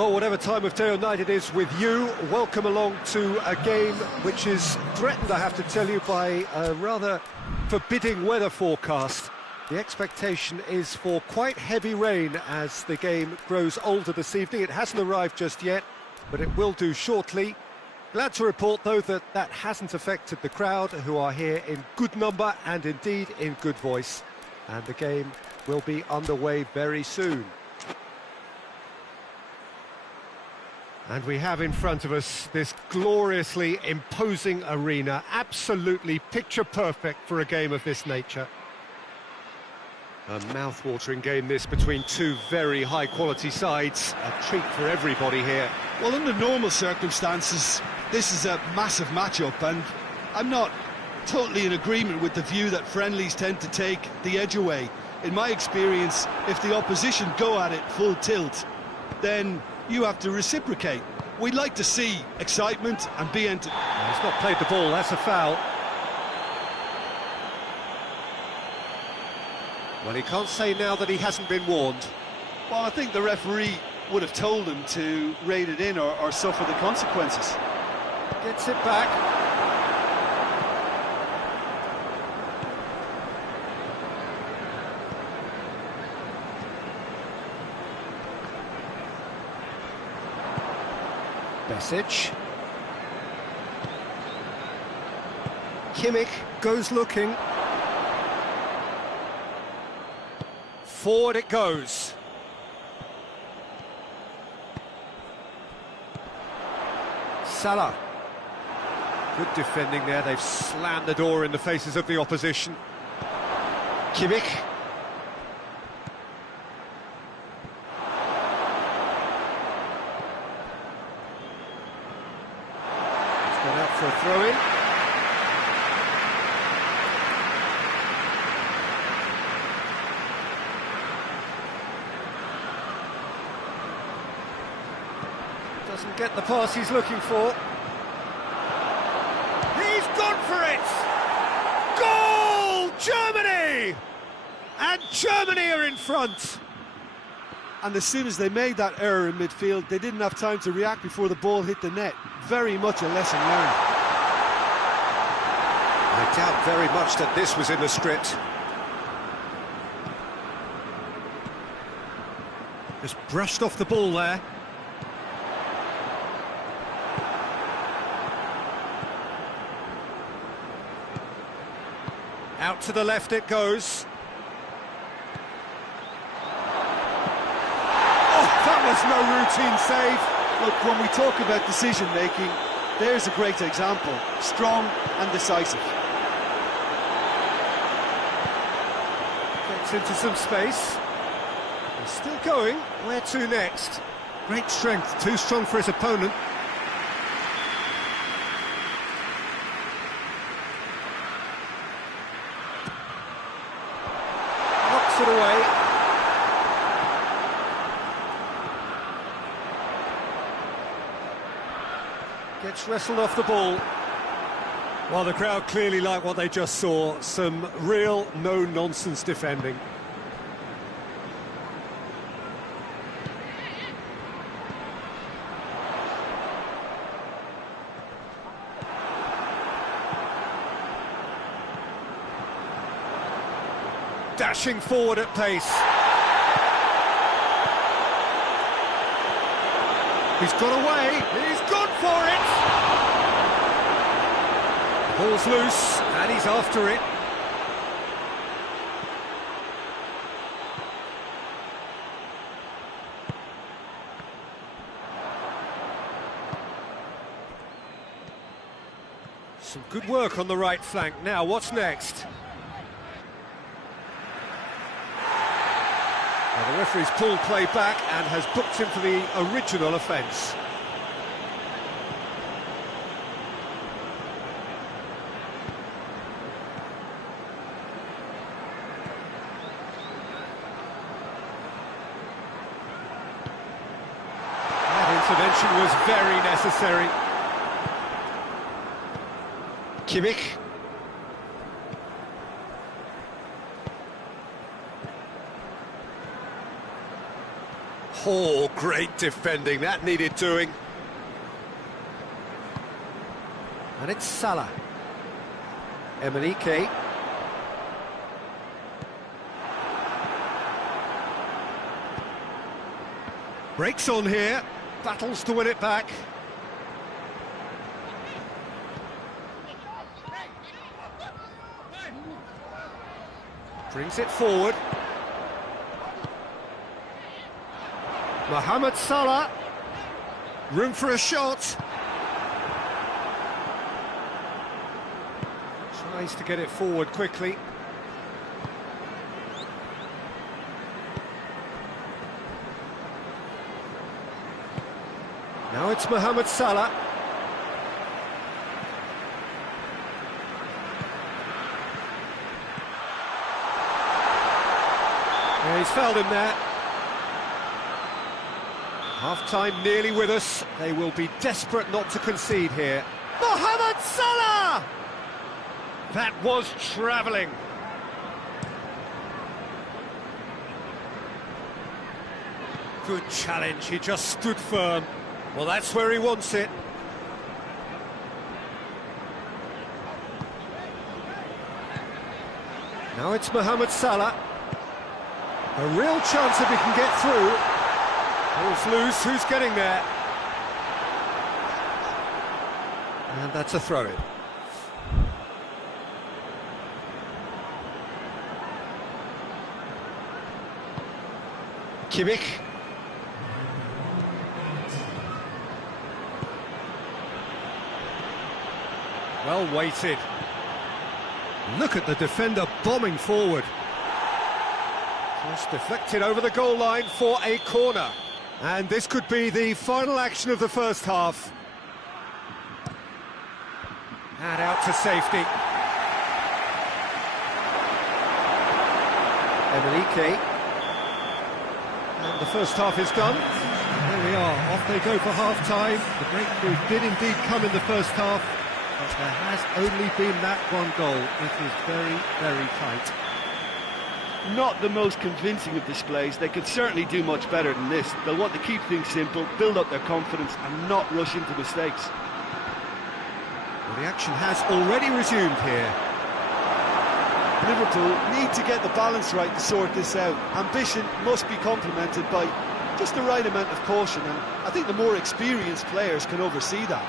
Well, whatever time of day or night it is with you, welcome along to a game which is threatened, I have to tell you, by a rather forbidding weather forecast. The expectation is for quite heavy rain as the game grows older this evening. It hasn't arrived just yet, but it will do shortly. Glad to report, though, that that hasn't affected the crowd, who are here in good number and indeed in good voice. And the game will be underway very soon. And we have in front of us this gloriously imposing arena, absolutely picture-perfect for a game of this nature. A mouth-watering game this between two very high-quality sides. A treat for everybody here. Well, under normal circumstances, this is a massive matchup, and I'm not totally in agreement with the view that friendlies tend to take the edge away. In my experience, if the opposition go at it full tilt, then you have to reciprocate. We'd like to see excitement and be entertained. He's not played the ball, that's a foul. Well, he can't say now that he hasn't been warned. Well, I think the referee would have told him to rate it in or suffer the consequences. Gets it back. Besic. Kimmich goes looking. Forward it goes. Salah. Good defending there. They've slammed the door in the faces of the opposition. Kimmich. He's gone out for a throw-in. Doesn't get the pass he's looking for. He's gone for it! Goal! Germany! And Germany are in front! And as soon as they made that error in midfield, they didn't have time to react before the ball hit the net. Very much a lesson learned. I doubt very much that this was in the script. Just brushed off the ball there. Out to the left it goes. Oh, that was no routine save. Look, when we talk about decision-making, there's a great example. Strong and decisive. Gets into some space. He's still going. Where to next? Great strength, too strong for his opponent. Knocks it away. Gets wrestled off the ball. Well, the crowd clearly like what they just saw. Some real no-nonsense defending. Dashing forward at pace. He's got away. He's gone for it. Ball's loose, and he's after it. Some good work on the right flank. Now, what's next? Well, the referee's pulled play back and has booked him for the original offence. Intervention was very necessary. Kimmich. Oh, great defending, that needed doing. And it's Salah. Emenike. Breaks on here, battles to win it back. Brings it forward. Mohamed Salah. Room for a shot. Tries to get it forward quickly. Now it's Mohamed Salah. Yeah, he's fouled him there. Half-time nearly with us. They will be desperate not to concede here. Mohamed Salah! That was travelling. Good challenge, he just stood firm. Well, that's where he wants it. Now it's Mohamed Salah. A real chance if he can get through. Ball's loose, who's getting there? And that's a throw-in. Kimmich. Well weighted. Look at the defender bombing forward. Just deflected over the goal line for a corner. And this could be the final action of the first half. And out to safety. Emenike. And the first half is done. There we are, off they go for half-time. The breakthrough did indeed come in the first half, but there has only been that one goal. It is very, very tight. Not the most convincing of displays. They could certainly do much better than this. They'll want to keep things simple, build up their confidence and not rush into mistakes. Well, the action has already resumed here. Liverpool need to get the balance right to sort this out. Ambition must be complemented by just the right amount of caution, and I think the more experienced players can oversee that.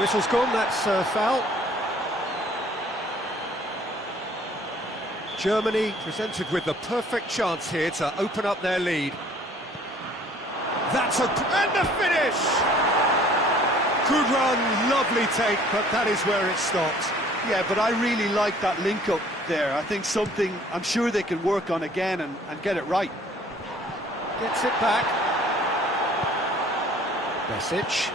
Whistle's gone, that's a foul. Germany presented with the perfect chance here to open up their lead. That's a... and the finish! Good run, lovely take, but that is where it stopped. Yeah, but I really like that link-up there. I think something I'm sure they can work on again and get it right. Gets it back. Besic.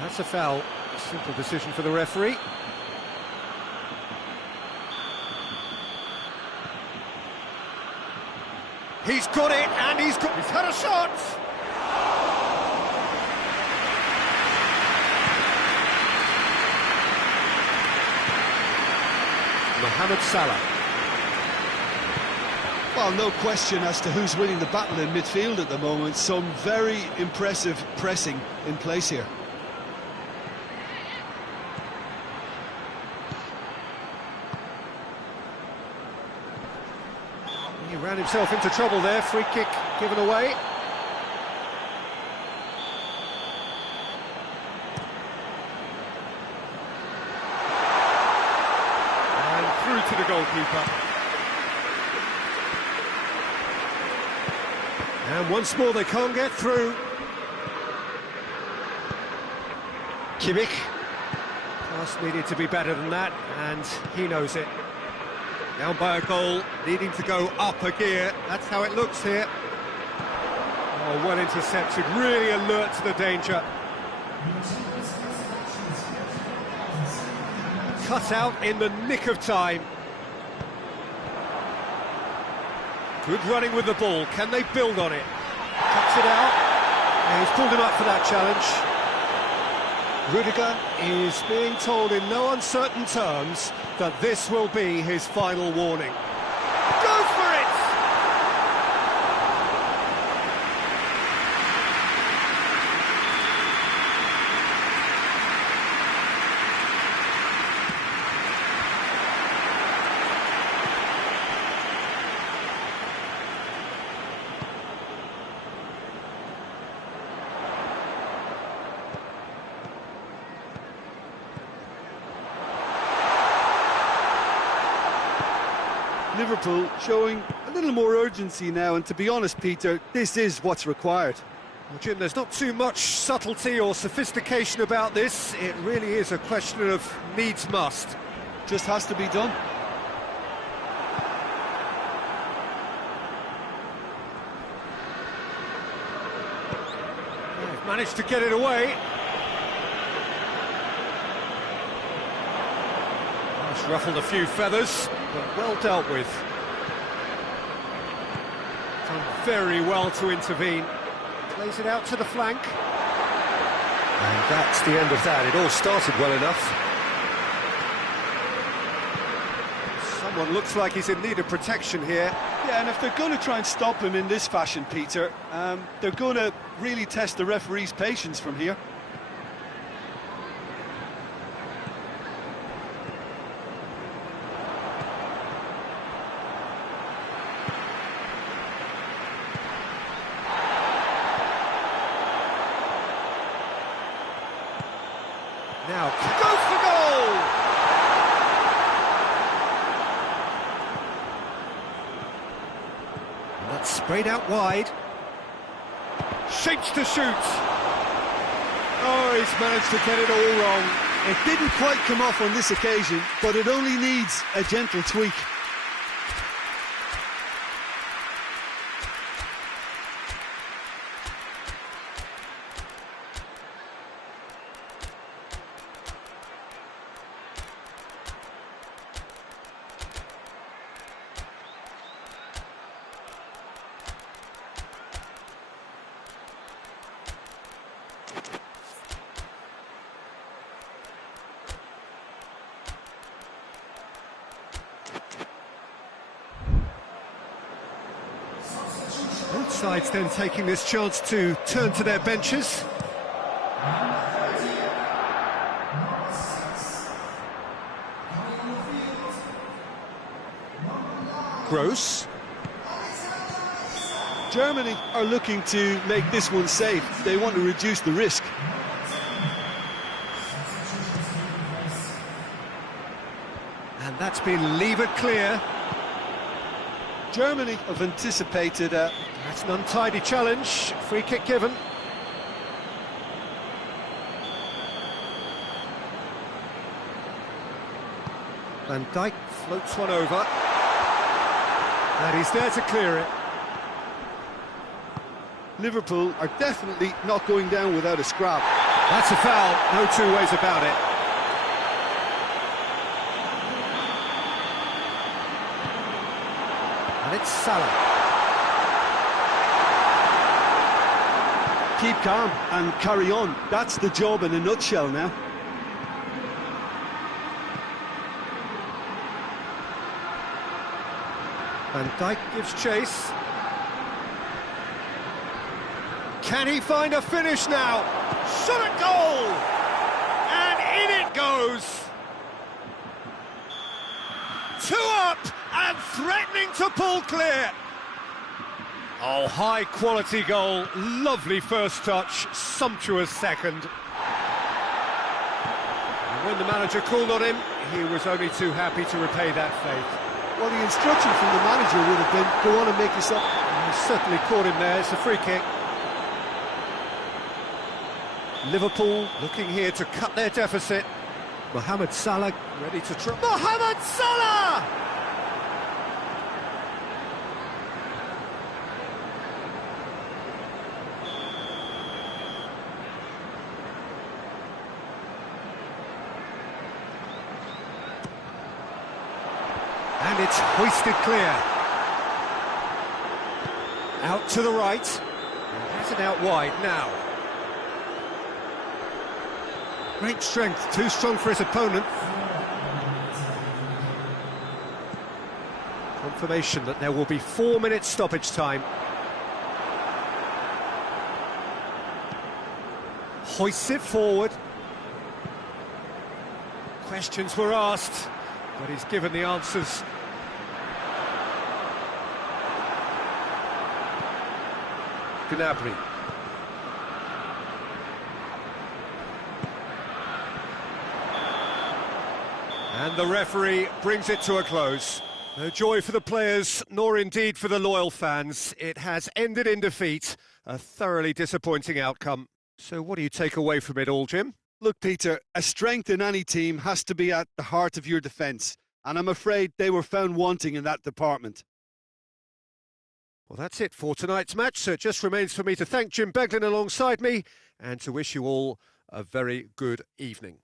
That's a foul. Simple decision for the referee. He's got it, and he's had a shot! Mohamed Salah. Well, no question as to who's winning the battle in midfield at the moment. Some very impressive pressing in place here. He ran himself into trouble there, free kick given away. And through to the goalkeeper. And once more they can't get through. Kimmich. Pass needed to be better than that, and he knows it. Down by a goal, needing to go up a gear. That's how it looks here. Oh, well intercepted, really alert to the danger. Cut out in the nick of time. Good running with the ball. Can they build on it? Cuts it out. And he's pulled him up for that challenge. Rudiger is being told in no uncertain terms that this will be his final warning. Goes for it! Liverpool showing a little more urgency now, and to be honest, Peter, this is what's required. Well, Jim, there's not too much subtlety or sophistication about this. It really is a question of needs must. Just has to be done. They've managed to get it away. It's ruffled a few feathers, but well dealt with. Done very well to intervene. Plays it out to the flank. And that's the end of that. It all started well enough. Someone looks like he's in need of protection here. Yeah, and if they're going to try and stop him in this fashion, Peter, they're going to really test the referee's patience from here. Now, goes for goal! And that's sprayed out wide. Shapes to shoot. Oh, he's managed to get it all wrong. It didn't quite come off on this occasion, but it only needs a gentle tweak. Both sides then taking this chance to turn to their benches. Gross. Germany are looking to make this one safe. They want to reduce the risk. And that's been levered clear. Germany have anticipated That's an untidy challenge. Free kick given. Van Dijk floats one over. And he's there to clear it. Liverpool are definitely not going down without a scrap. That's a foul, no two ways about it. And it's Salah. Keep calm and carry on. That's the job in a nutshell now. Van Dijk gives chase. Can he find a finish now? Shot at goal! And in it goes! 2 up and threatening to pull clear. Oh, high quality goal, lovely first touch, sumptuous second. And when the manager called on him, he was only too happy to repay that faith. Well, the instruction from the manager would have been, go on and make yourself... He certainly caught him there, it's a free kick. Liverpool looking here to cut their deficit. Mohamed Salah ready to try. Mohamed Salah! And it's hoisted clear. Out to the right. And has it out wide now. Great strength, too strong for his opponent. Confirmation that there will be 4 minutes stoppage time. Hoists it forward. Questions were asked, but he's given the answers. Gnabry. And the referee brings it to a close. No joy for the players, nor indeed for the loyal fans. It has ended in defeat, a thoroughly disappointing outcome. So what do you take away from it all, Jim? Look, Peter, a strength in any team has to be at the heart of your defence, and I'm afraid they were found wanting in that department. Well, that's it for tonight's match, so it just remains for me to thank Jim Beglin alongside me and to wish you all a very good evening.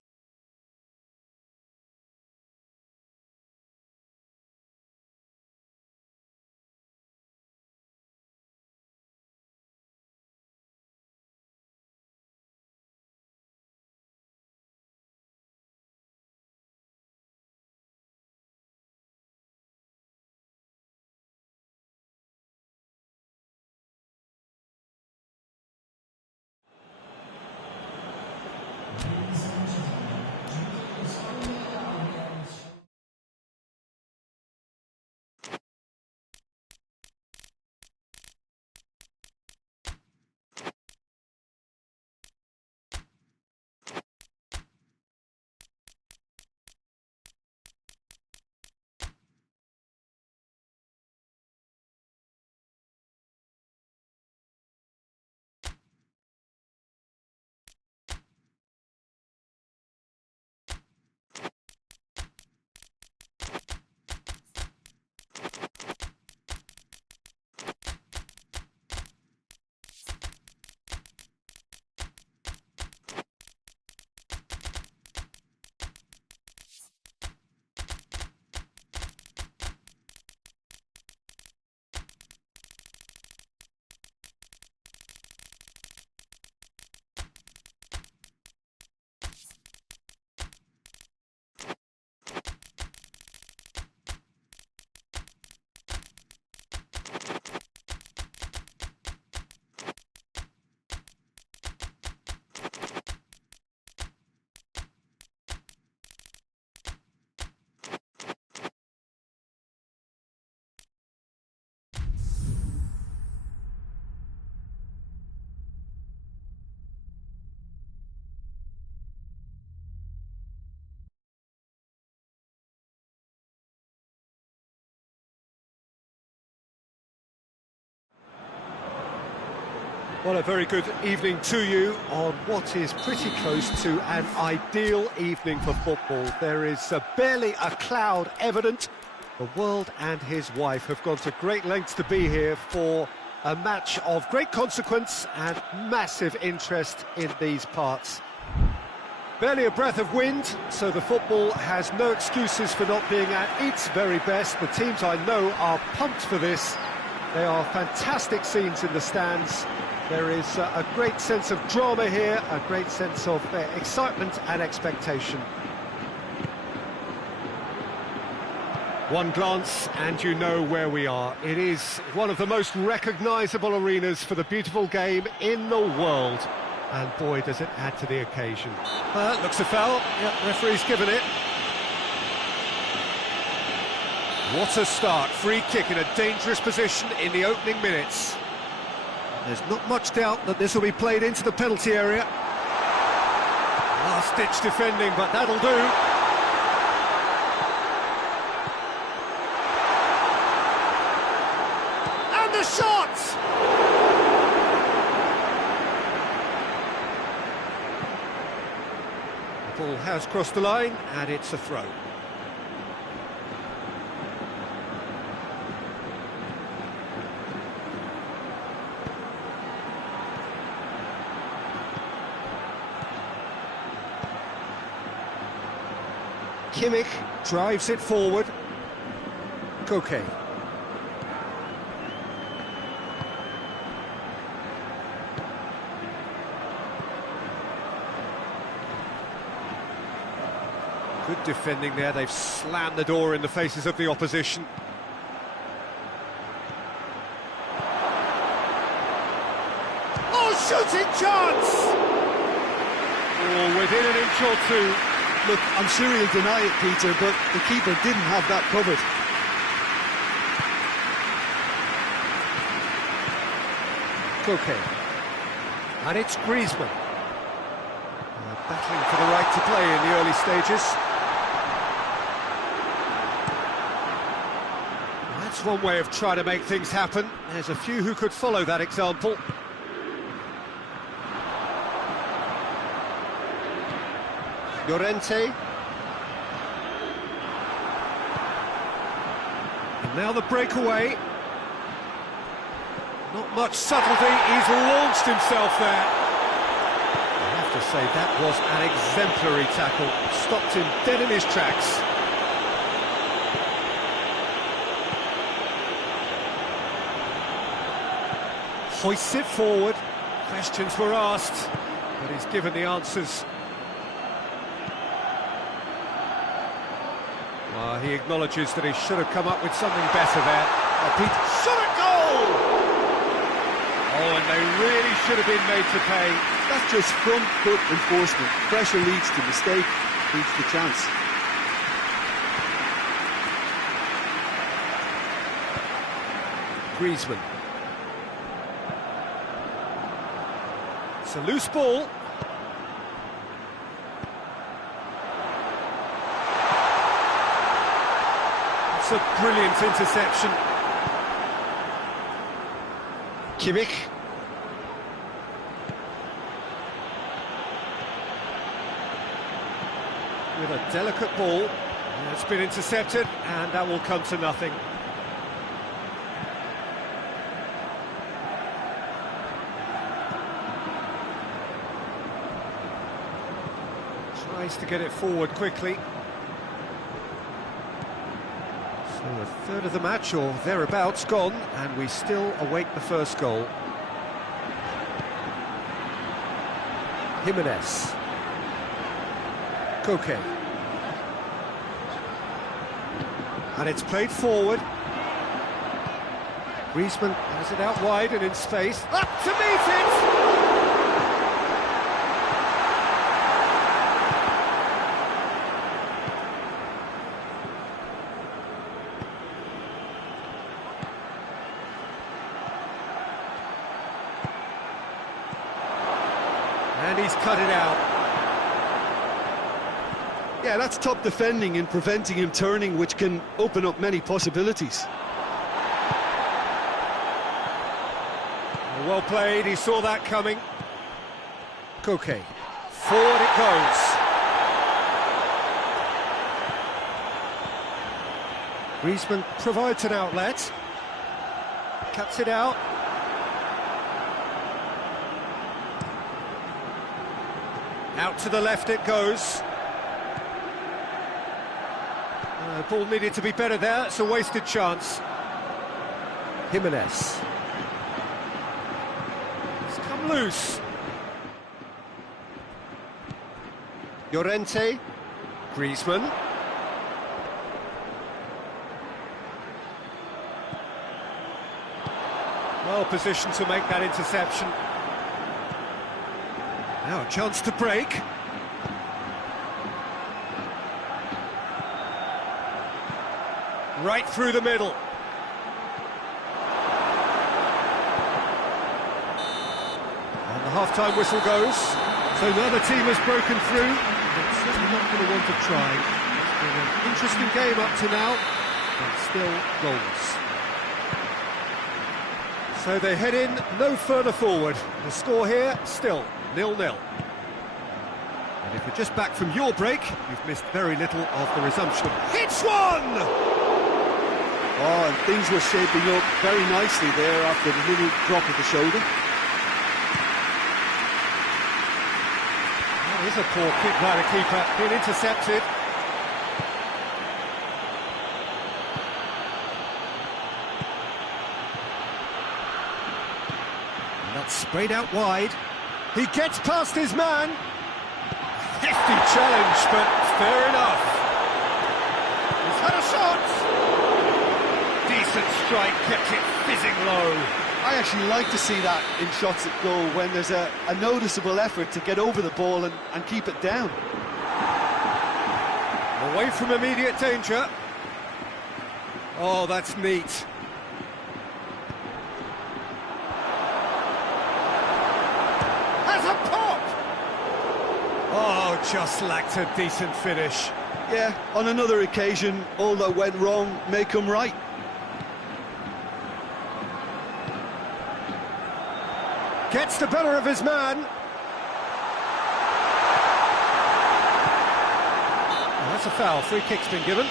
Well, a very good evening to you on what is pretty close to an ideal evening for football. There is barely a cloud evident. The world and his wife have gone to great lengths to be here for a match of great consequence and massive interest in these parts. Barely a breath of wind, so the football has no excuses for not being at its very best. The teams I know are pumped for this. They are fantastic scenes in the stands. There is a great sense of drama here, a great sense of excitement and expectation. One glance and you know where we are. It is one of the most recognisable arenas for the beautiful game in the world. And boy, does it add to the occasion. Looks a foul. Yep, referee's given it. What a start. Free kick in a dangerous position in the opening minutes. There's not much doubt that this will be played into the penalty area. Last-ditch defending, but that'll do. And the shot! The ball has crossed the line, and it's a throw. Kimmich drives it forward. Koke. Good defending there, they've slammed the door in the faces of the opposition. Oh, shooting chance! Oh, within an inch or two. Look, I'm sure he'll deny it, Peter, but the keeper didn't have that covered. Okay. And it's Griezmann. Battling for the right to play in the early stages. That's one way of trying to make things happen. There's a few who could follow that example. Llorente. And now the breakaway. Not much subtlety, he's launched himself there. I have to say, that was an exemplary tackle. Stopped him dead in his tracks. Hoists it forward. Questions were asked, but he's given the answers. He acknowledges that he should have come up with something better there. Peter, shot at goal! Oh, and they really should have been made to pay. That's just front foot enforcement. Pressure leads to mistake, leads to chance. Griezmann. It's a loose ball. It's a brilliant interception. Kimmich. With a delicate ball. It's been intercepted, and that will come to nothing. Tries to get it forward quickly. So a third of the match, or thereabouts, gone, and we still await the first goal. Jimenez. Koke. And it's played forward. Griezmann has it out wide and in space. Up to meet it! And he's cut it out. Yeah, that's top defending and preventing him turning, which can open up many possibilities. Well played, he saw that coming. Koke. Forward it goes. Griezmann provides an outlet. Cuts it out. Out to the left it goes. Ball needed to be better there, it's a wasted chance. Jimenez. It's come loose. Llorente. Griezmann. Well positioned to make that interception. Now a chance to break. Right through the middle. And the half-time whistle goes. So now the team has broken through. It's certainly not going to want to try. It's been an interesting game up to now, but still goals. So they head in no further forward. The score here, still 0-0. And if you're just back from your break, you've missed very little of the resumption. Hits one! Oh, and things were shaping up very nicely there after the little drop of the shoulder. That is a poor kick by the keeper, being intercepted. And that's sprayed out wide. He gets past his man. Hefty challenge, but fair enough. they kept it fizzing low. I actually like to see that in shots at goal, when there's a noticeable effort to get over the ball and keep it down. Away from immediate danger. Oh, that's neat. Has a pop! Oh, just lacked a decent finish. Yeah, on another occasion, all that went wrong may come right. Gets the better of his man. Oh, that's a foul. Free kick's been given.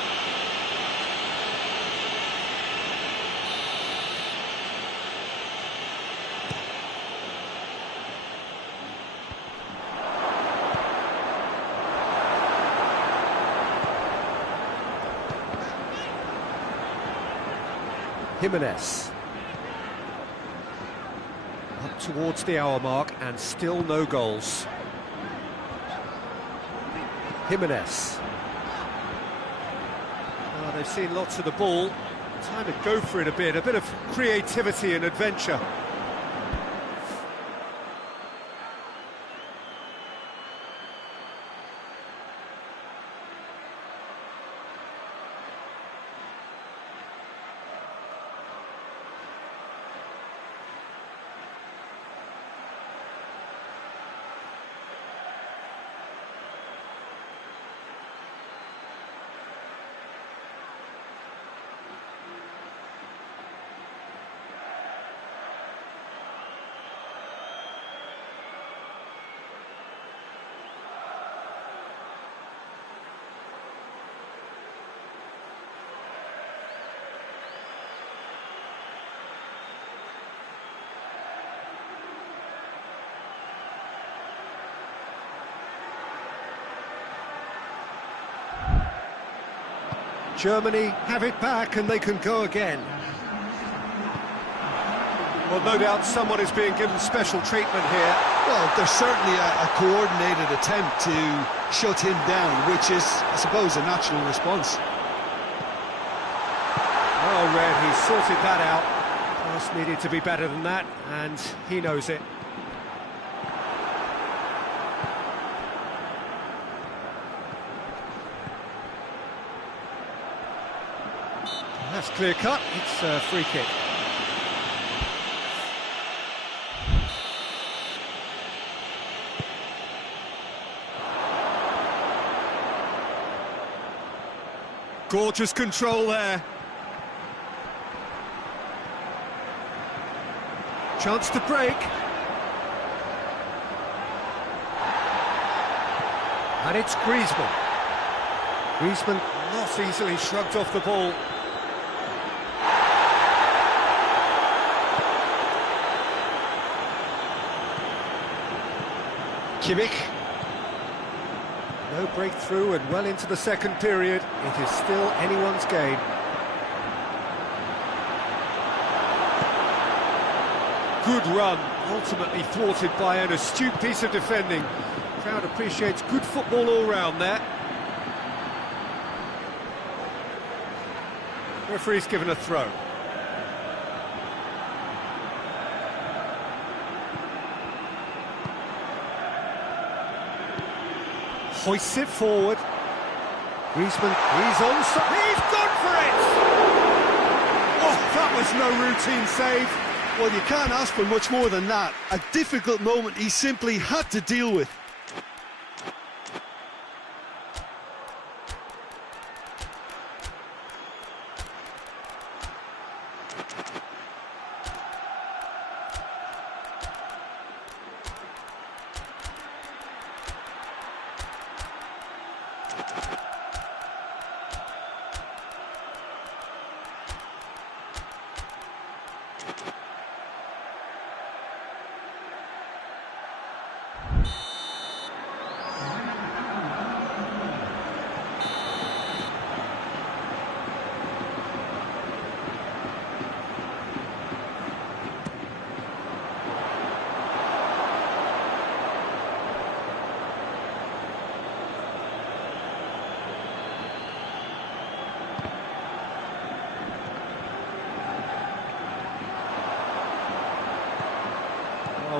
Jimenez. Up towards the hour mark and still no goals. Jimenez. Oh, they've seen lots of the ball. Time to go for it a bit of creativity and adventure. Germany have it back and they can go again. Well, no doubt someone is being given special treatment here. Well, there's certainly a coordinated attempt to shut him down, which is, I suppose, a natural response. Oh, Red, he sorted that out. Pass needed to be better than that, and he knows it. That's clear cut, it's a free kick. Gorgeous control there. Chance to break. And it's Griezmann. Griezmann not easily shrugged off the ball. Kimmich. No breakthrough and well into the second period. It is still anyone's game. Good run, ultimately thwarted by an astute piece of defending. Crowd appreciates good football all round there. Referee's given a throw. Hoists it forward. Griezmann, he's on, he's gone for it! Oh, that was no routine save. Well, you can't ask for much more than that. A difficult moment he simply had to deal with.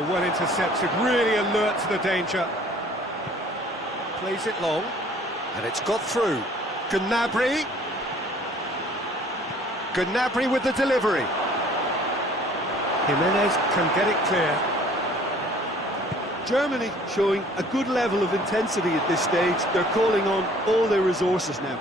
well intercepted, really alert to the danger. Plays it long, and it's got through. Gnabry. Gnabry with the delivery. Jimenez can get it clear. Germany showing a good level of intensity at this stage. They're calling on all their resources now.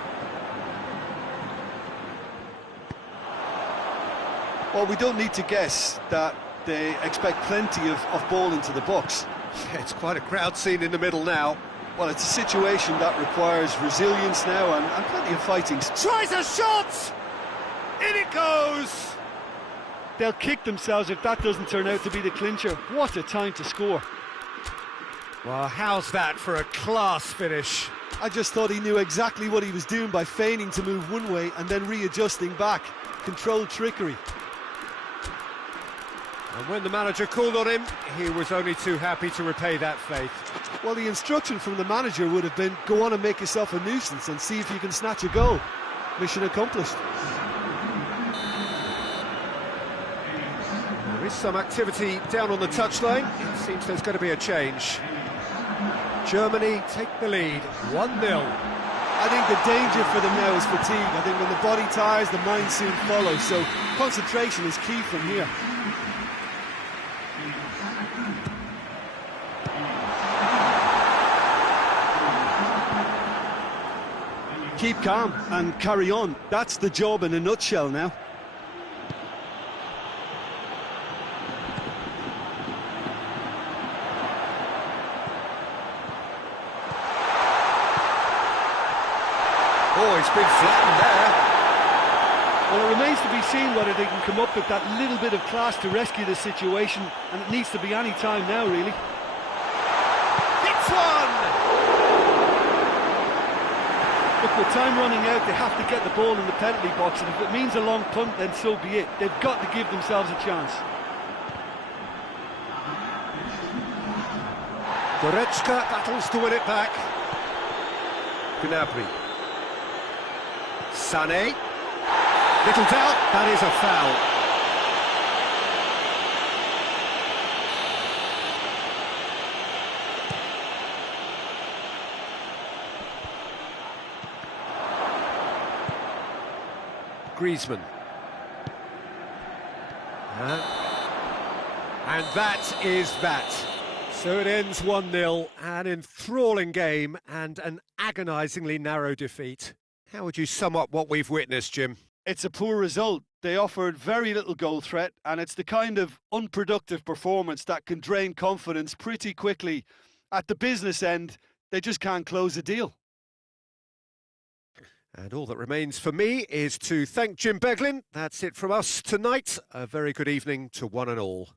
Well, we don't need to guess that they expect plenty of ball into the box. Yeah, it's quite a crowd scene in the middle now. Well, it's a situation that requires resilience now and plenty of fighting. Tries a shot! In it goes! They'll kick themselves if that doesn't turn out to be the clincher. What a time to score. Well, how's that for a class finish? I just thought he knew exactly what he was doing by feigning to move one way and then readjusting back. Controlled trickery. And when the manager called on him, he was only too happy to repay that faith. Well, the instruction from the manager would have been, go on and make yourself a nuisance and see if you can snatch a goal. Mission accomplished. There is some activity down on the touchline. It seems there's going to be a change. Germany take the lead, 1-0. I think the danger for them now is fatigue. I think when the body tires, the mind soon follows. So concentration is key from here. Keep calm and carry on. That's the job in a nutshell now. Oh, he's been flattened there. Well, it remains to be seen whether they can come up with that little bit of class to rescue the situation, and it needs to be any time now, really. Hits one! Look, with time running out, they have to get the ball in the penalty box, and if it means a long punt, then so be it. They've got to give themselves a chance. Goretzka battles to win it back. Gnabry. Sané. Little doubt, that is a foul. Griezmann. And that is that. So it ends 1-0, an enthralling game and an agonisingly narrow defeat. How would you sum up what we've witnessed, Jim? It's a poor result. They offered very little goal threat, and it's the kind of unproductive performance that can drain confidence pretty quickly. At the business end, they just can't close a deal. And all that remains for me is to thank Jim Beglin. That's it from us tonight. A very good evening to one and all.